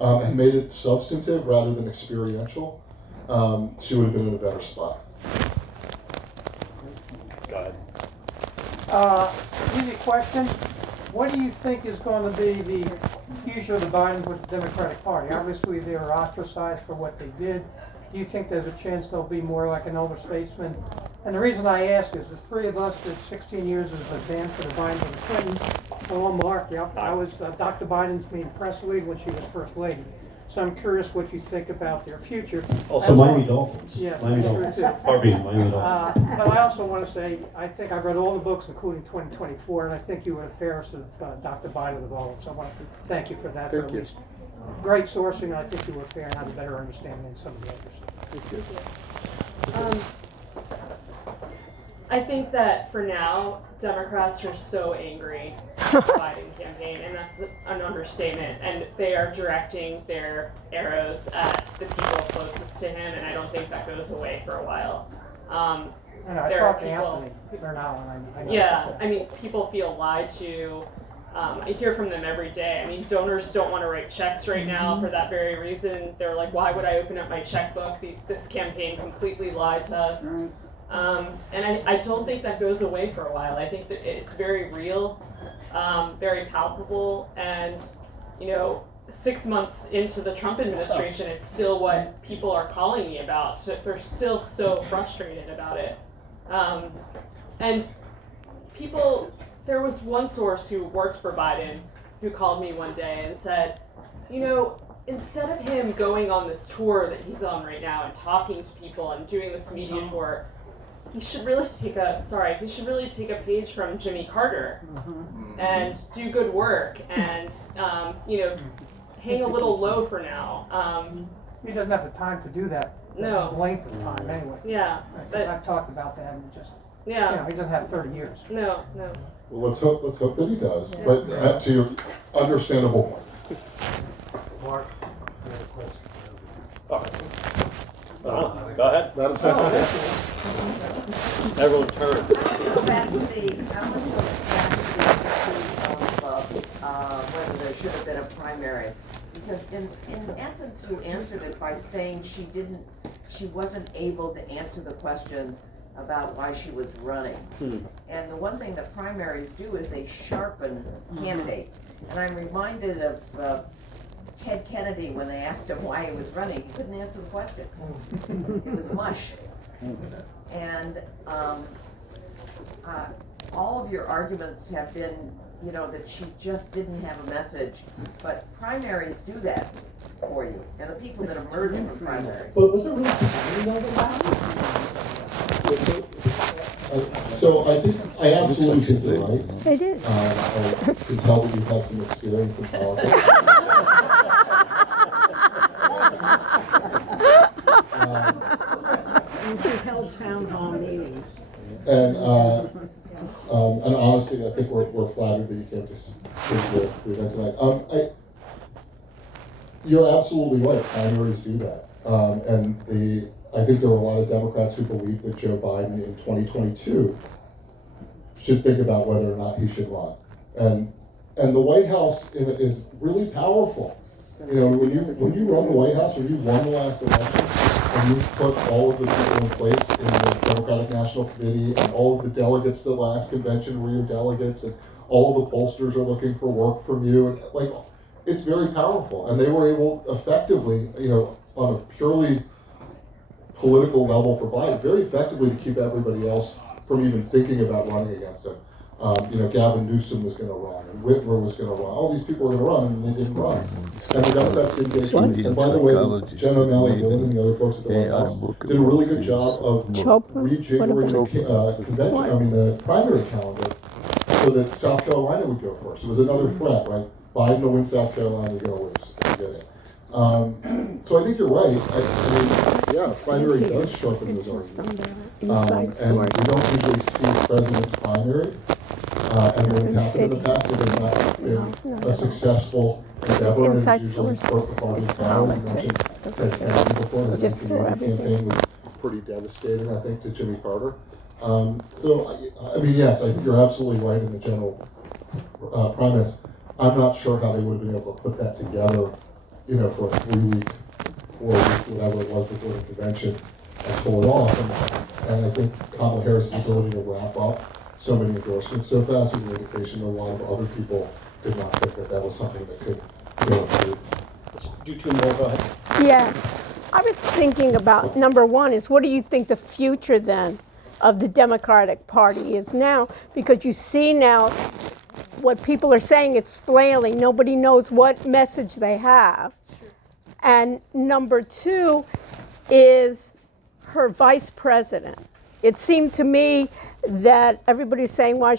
And made it substantive rather than experiential, she would have been in a better spot. Go ahead. Easy question. What do you think is going to be the future of the Biden with the Democratic Party? Obviously, they were ostracized for what they did. Do you think there's a chance they'll be more like an elder statesman? And the reason I ask is the three of us did 16 years as a band for the Bidens and the Clintons. Well, Mark, yep, I was Dr. Biden's main press lead when she was First Lady. So I'm curious what you think about their future. Also, Miami Dolphins. Yes, Miami that's Dolphins. true, too. Miami Dolphins. But I also want to say, I think I've read all the books, including 2024, and I think you were the fairest of Dr. Biden of all of them. So I want to thank you for that. Thank for at you. least great sourcing, and I think you were fair and had a better understanding than some of the others. I think that for now, Democrats are so angry at the Biden campaign, and that's an understatement. And they are directing their arrows at the people closest to him, and I don't think that goes away for a while. And I There are talked to people- Anthony Bernal, and I know. Yeah, I mean, people feel lied to. I hear from them every day. I mean, donors don't want to write checks right now for that very reason. They're like, why would I open up my checkbook? This campaign completely lied to us. And I don't think that goes away for a while. I think that it's very real, very palpable, and 6 months into the Trump administration, it's still what people are calling me about. So they're still so frustrated about it. And people, there was one source who worked for Biden who called me one day and said, instead of him going on this tour that he's on right now and talking to people and doing this media tour, he should really take a page from Jimmy Carter and do good work and hang a little low for now. He doesn't have the time to do that. No. Length of time, anyway. Yeah, Because but I've talked about that, and just, he yeah, doesn't have 30 years. no. Well, let's hope that he does. But to your understandable point. Mark, you have a question? Go ahead. Madam Secretary. Everyone turns. Back to the, I want to go back to the issue of whether there should have been a primary. Because in essence, you answered it by saying she wasn't able to answer the question about why she was running. And the one thing that primaries do is they sharpen candidates. And I'm reminded of Ted Kennedy when they asked him why he was running. He couldn't answer the question. It was mush. And all of your arguments have been, that she just didn't have a message. But primaries do that for you, and the people that emerge from primaries. But was there really timing of it? So I think, I absolutely think you're right. They did. I can tell that you've had some experience in politics. And she held town hall meetings. And honestly, I think we're flattered that you came to the event tonight. You're absolutely right. Primaries do that. I think there are a lot of Democrats who believe that Joe Biden in 2022 should think about whether or not he should run. And the White House is really powerful. You know, when you run the White House, when you won the last election, and you put all of the people in place in the Democratic National Committee, and all of the delegates to the last convention were your delegates, and all of the pollsters are looking for work from you, and like, it's very powerful. And they were able effectively, you know, on a purely political level for Biden, very effectively to keep everybody else from even thinking about running against him. You know, Gavin Newsom was going to run, and Whitmer was going to run. All these people were going to run, and they didn't run. And the Democrats didn't get through. And by the way, Jen O'Malley-Dillon and the other folks at the White House did a really good job of rejiggering the primary calendar so that South Carolina would go first. It was another threat, right? Biden will win South Carolina, you're going to lose if you get it. So I think you're right. Yeah, primary does sharpen those arguments. And we don't usually see president's primary. And when it's happened in the past, it has not been a successful endeavor. And it's usually hurt the party's power. You mentioned Ted Kennedy before. His campaign was pretty devastating, I think, to Jimmy Carter. So, I mean, yes, I think you're absolutely right in the general premise. I'm not sure how they would have been able to put that together, you know, for a 3-week, 4-week, whatever it was before the convention, and pull it off. And I think Kamala Harris's ability to wrap up so many endorsements so fast was an indication that a lot of other people did not think that that was something that could go through. Let's do 2 more, go ahead. Yes. I was thinking about, number one is, what do you think the future then of the Democratic Party is now? Because you see now what people are saying, it's flailing. Nobody knows what message they have. And number 2 is her vice president. It seemed to me that everybody's saying, why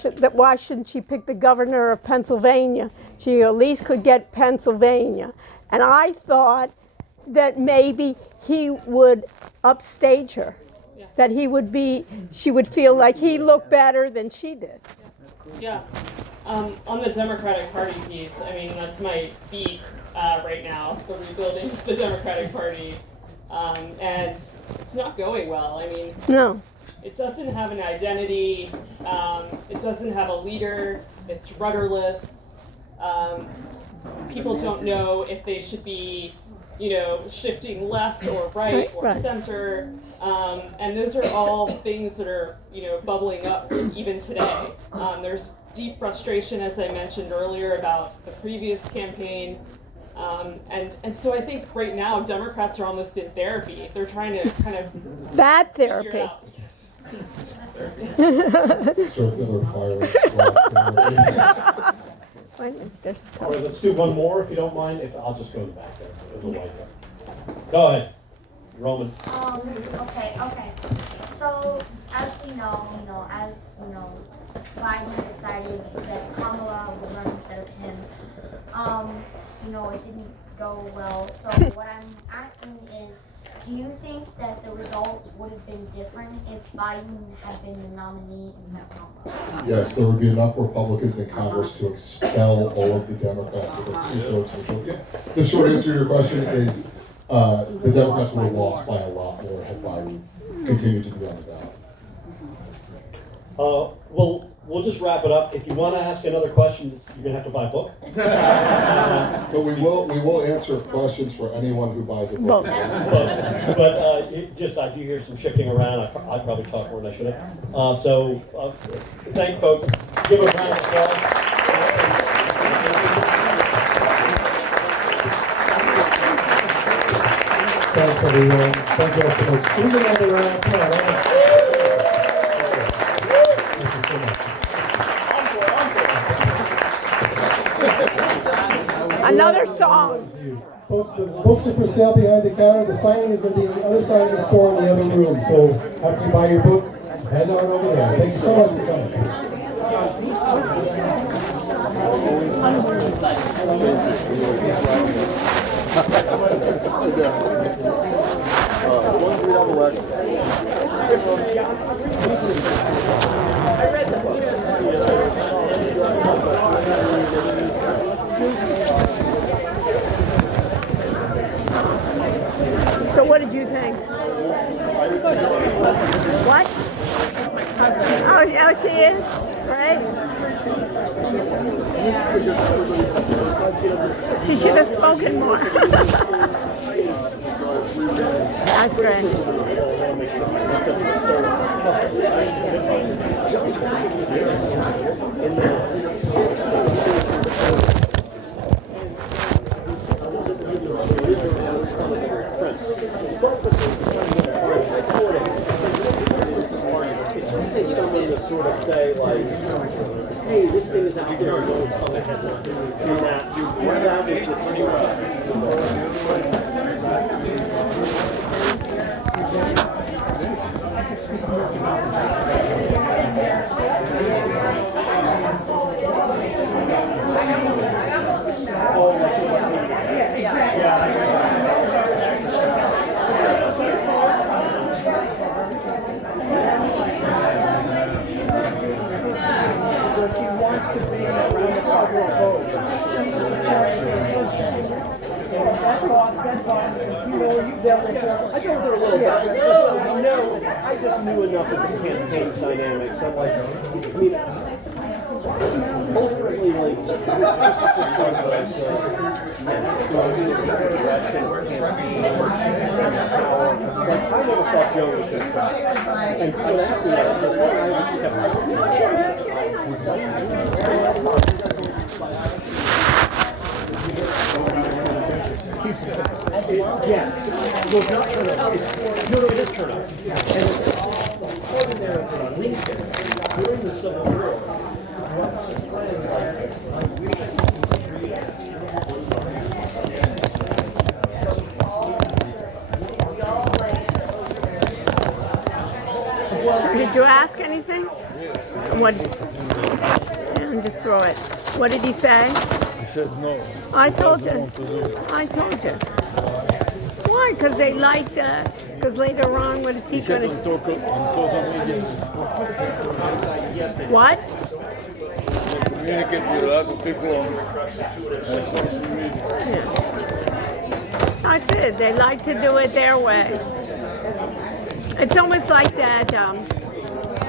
shouldn't she pick the governor of Pennsylvania? She at least could get Pennsylvania. And I thought that maybe he would upstage her. Yeah. That she would feel like he looked better than she did. Yeah. On the Democratic Party piece, I mean, that's my beat right now, the rebuilding of the Democratic Party. And it's not going well. I mean, no. It doesn't have an identity. It doesn't have a leader. It's rudderless. People don't know if they should be, you know, shifting left or right or center. And those are all things that are, you know, bubbling up even today. There's deep frustration, as I mentioned earlier, about the previous campaign. And so I think right now Democrats are almost in therapy. They're trying to kind of bad therapy. Circular fire. All right, let's do one more if you don't mind. I'll just go to the back there, the white there. Go ahead, Roman. Okay. So as we know, Biden decided that Kamala would run instead of him. It didn't go well. So what I'm asking is, do you think that the results would have been different if Biden had been the nominee instead of Kamala? Yes, there would be enough Republicans in Congress to expel all of the Democrats with a 2 votes. Yeah. The short answer to your question is the Democrats would have lost by a lot more had Biden continued to be on the ballot. Well, we'll just wrap it up. If you want to ask another question, you're going to have to buy a book. So we will answer questions for anyone who buys a book. But I do hear some shifting around. I probably talk more than I should have. So thank folks. Give a round of applause. Thanks, everyone. Thank you all so much. Can we get another round? Come on. Another song. Folks, the books are for sale behind the counter. The signing is going to be on the other side of the store in the other room. So after you buy your book, head on over there. Thank you so much for coming. all the lessons. So what did you think? What? Oh, she is? Right? She should have spoken more. That's great. Somebody to sort of say like, hey, this thing is out there, don't tell me that this thing is in that. You bring that is the pretty I don't know a little bit. No, I just knew enough of the campaign dynamics. I'm like, I mean, ultimately, like, I never thought Joe was going to cry. And when asked me that, yes. Well, not turn up. No, it is turn up. And it's ordinary on LinkedIn during the Civil War. Did you ask anything? What? And just throw it. What did he say? He said no. I told you. I told you. Why? Because they like that. Because later on, what is he He said going on to... total media. What? Communicate with a lot of people on social media. Yeah. That's it. They like to do it their way. It's almost like that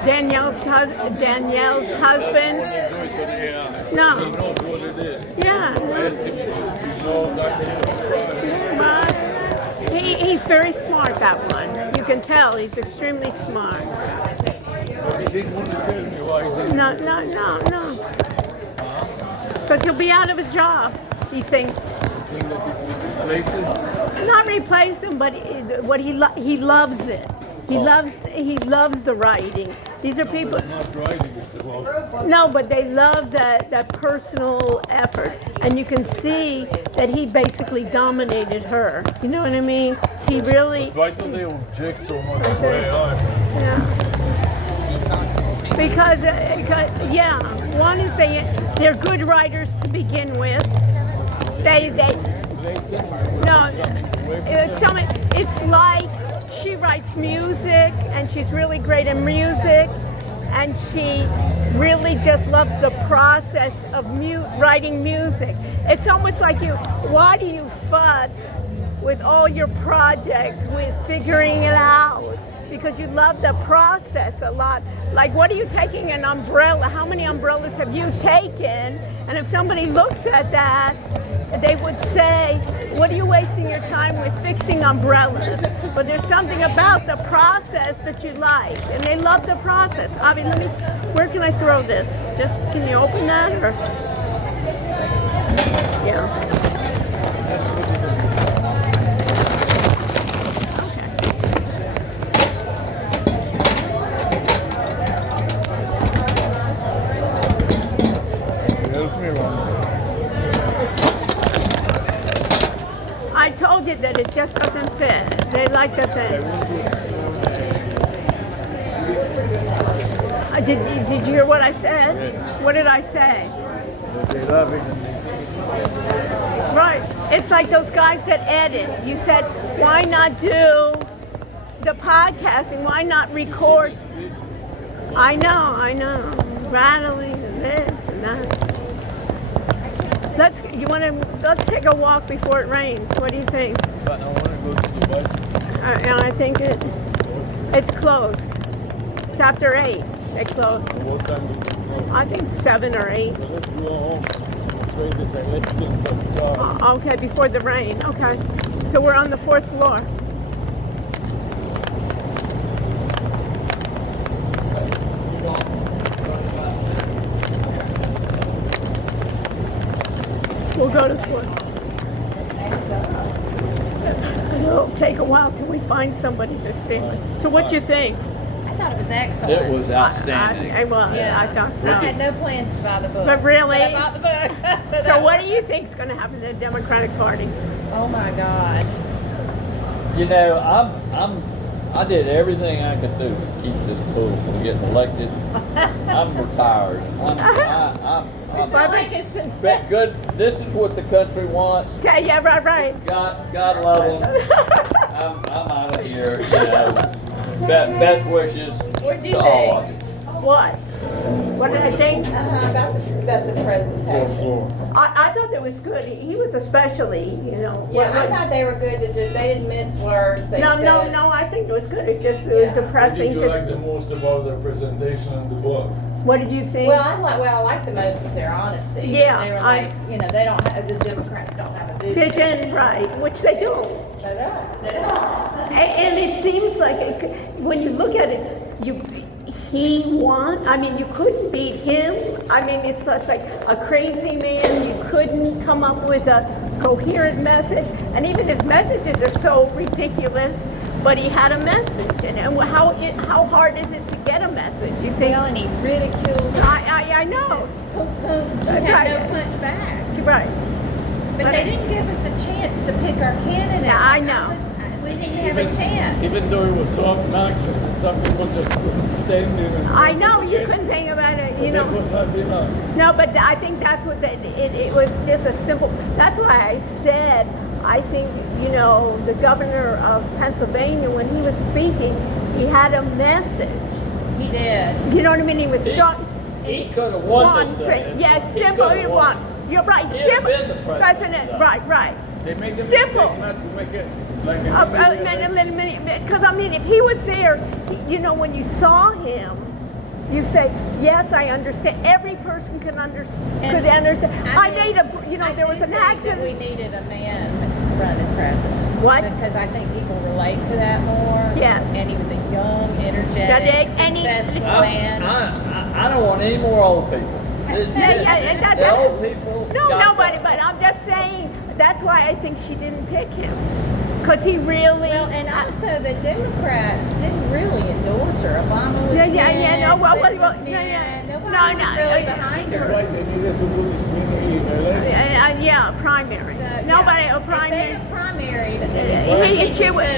Danielle's husband. No. He knows what it is. Yeah. But he's very smart, that one. You can tell he's extremely smart. He didn't want to tell me why he didn't. No. Because he'll be out of a job, he thinks. Think that he could replace it? Not replace him, but he loves it. He loves the writing. These are people. Not writing, it's about. No, but they love that personal effort, and you can see that he basically dominated her. You know what I mean? He really. Why do they object so much to AI? Yeah. Because yeah, one is they're good writers to begin with. Tell me, it's like she writes music and she's really great in music, and she really just loves the process of writing music. It's almost like why do you fuss with all your projects with figuring it out? Because you love the process a lot. Like, what are you taking an umbrella? How many umbrellas have you taken? And if somebody looks at that, they would say, what are you wasting your time with fixing umbrellas? But there's something about the process that you like, and they love the process. I mean, where can I throw this? Just, can you open that? Or? Yeah. I told you that it just doesn't fit. They like the thing. Did you hear what I said? What did I say? They love it. Right. It's like those guys that edit. You said, why not do the podcasting, why not record? I know, rattling and this and that. Let's take a walk before it rains. What do you think? But I want to go to the bicycle. I think it's closed. It's after 8. They close. What time do you close? I think 7 or 8. So let's go home. Afraid that I let things outside. Okay, before the rain. Okay. So we're on the 4th floor. We'll go to 4th. It'll take a while till we find somebody to stand with. So what do you think? I thought it was excellent. It was outstanding. I was. Yeah. I thought so. I had no plans to buy the book. But really? But I bought the book. So what do you think is going to happen to the Democratic Party? Oh my God. You know, I did everything I could do to keep this bull from getting elected. I'm retired. But good. This is what the country wants. Yeah, right. God love them. I'm out of here. You know. Best wishes What'd you to all of you. What? What did I think? About the presentation. I thought that was good. He was especially, Yeah, I thought they were good. They didn't mince words. They No, said, I think it was good. It just Yeah. was depressing. What did you like the most about the presentation and the book? What did you think? Well, I liked the most was their honesty. Yeah, They were like, they don't have, the Democrats don't have a vision. Pigeon, right, which they don't. They don't. And it seems like, when you look at it, he won. I mean, you couldn't beat him. I mean, it's just like a crazy man. You couldn't come up with a coherent message. And even his messages are so ridiculous. But he had a message. And how hard is it to get a message? You think? Well, and he ridiculed. I know. She had no punch back. Right. But they didn't give us a chance to pick our candidate. Yeah, I know. We didn't have a chance. Even though it was so obnoxious that some people just couldn't stand it. I know, you couldn't think about it, That was not enough. No, but I think that's what it was just a simple, that's why I said, I think, the governor of Pennsylvania, when he was speaking, he had a message. He did. You know what I mean? He was starting. He could have won this thing. Yeah, He simple, could he have won. won. You're right, He'd have simple. been the president. Right. They make a Simple. mistake not to make it like Because if he was there, when you saw him, you say, yes, I understand. Every person could understand. There was an accident. We needed a man to run as president. What? Because I think people relate to that more. Yes. And he was a young, energetic, successful man. I don't want any more old people. The old people. But I'm just saying, that's why I think she didn't pick him. Because he really... Well, and also the Democrats didn't really endorse her. Obama was Nobody was really behind her. That's why they needed to do this mini election. Primary. So, Nobody, yeah, a primary. If they'd have primaried,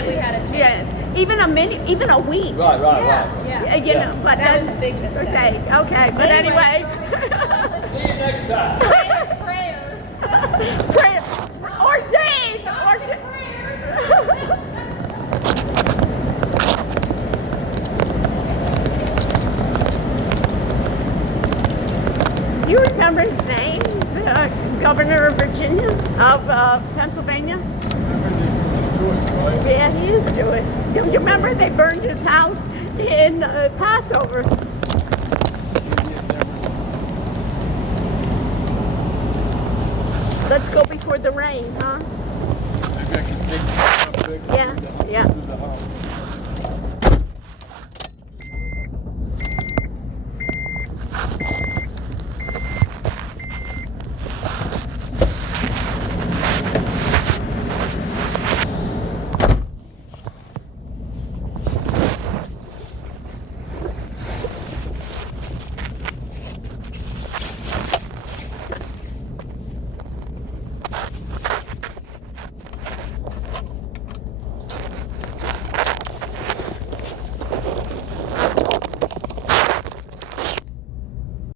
we had a chance. Yeah, even a week. Right. Yeah. But that was a big mistake. Okay, but anyway. See you next time. Prayers. Prayer. Ordained. Do you remember his name? The governor of Virginia, of Pennsylvania? Yeah, he is Jewish. Don't you remember they burned his house in Passover? Let's go before the rain, huh? Maybe I can take you Yeah.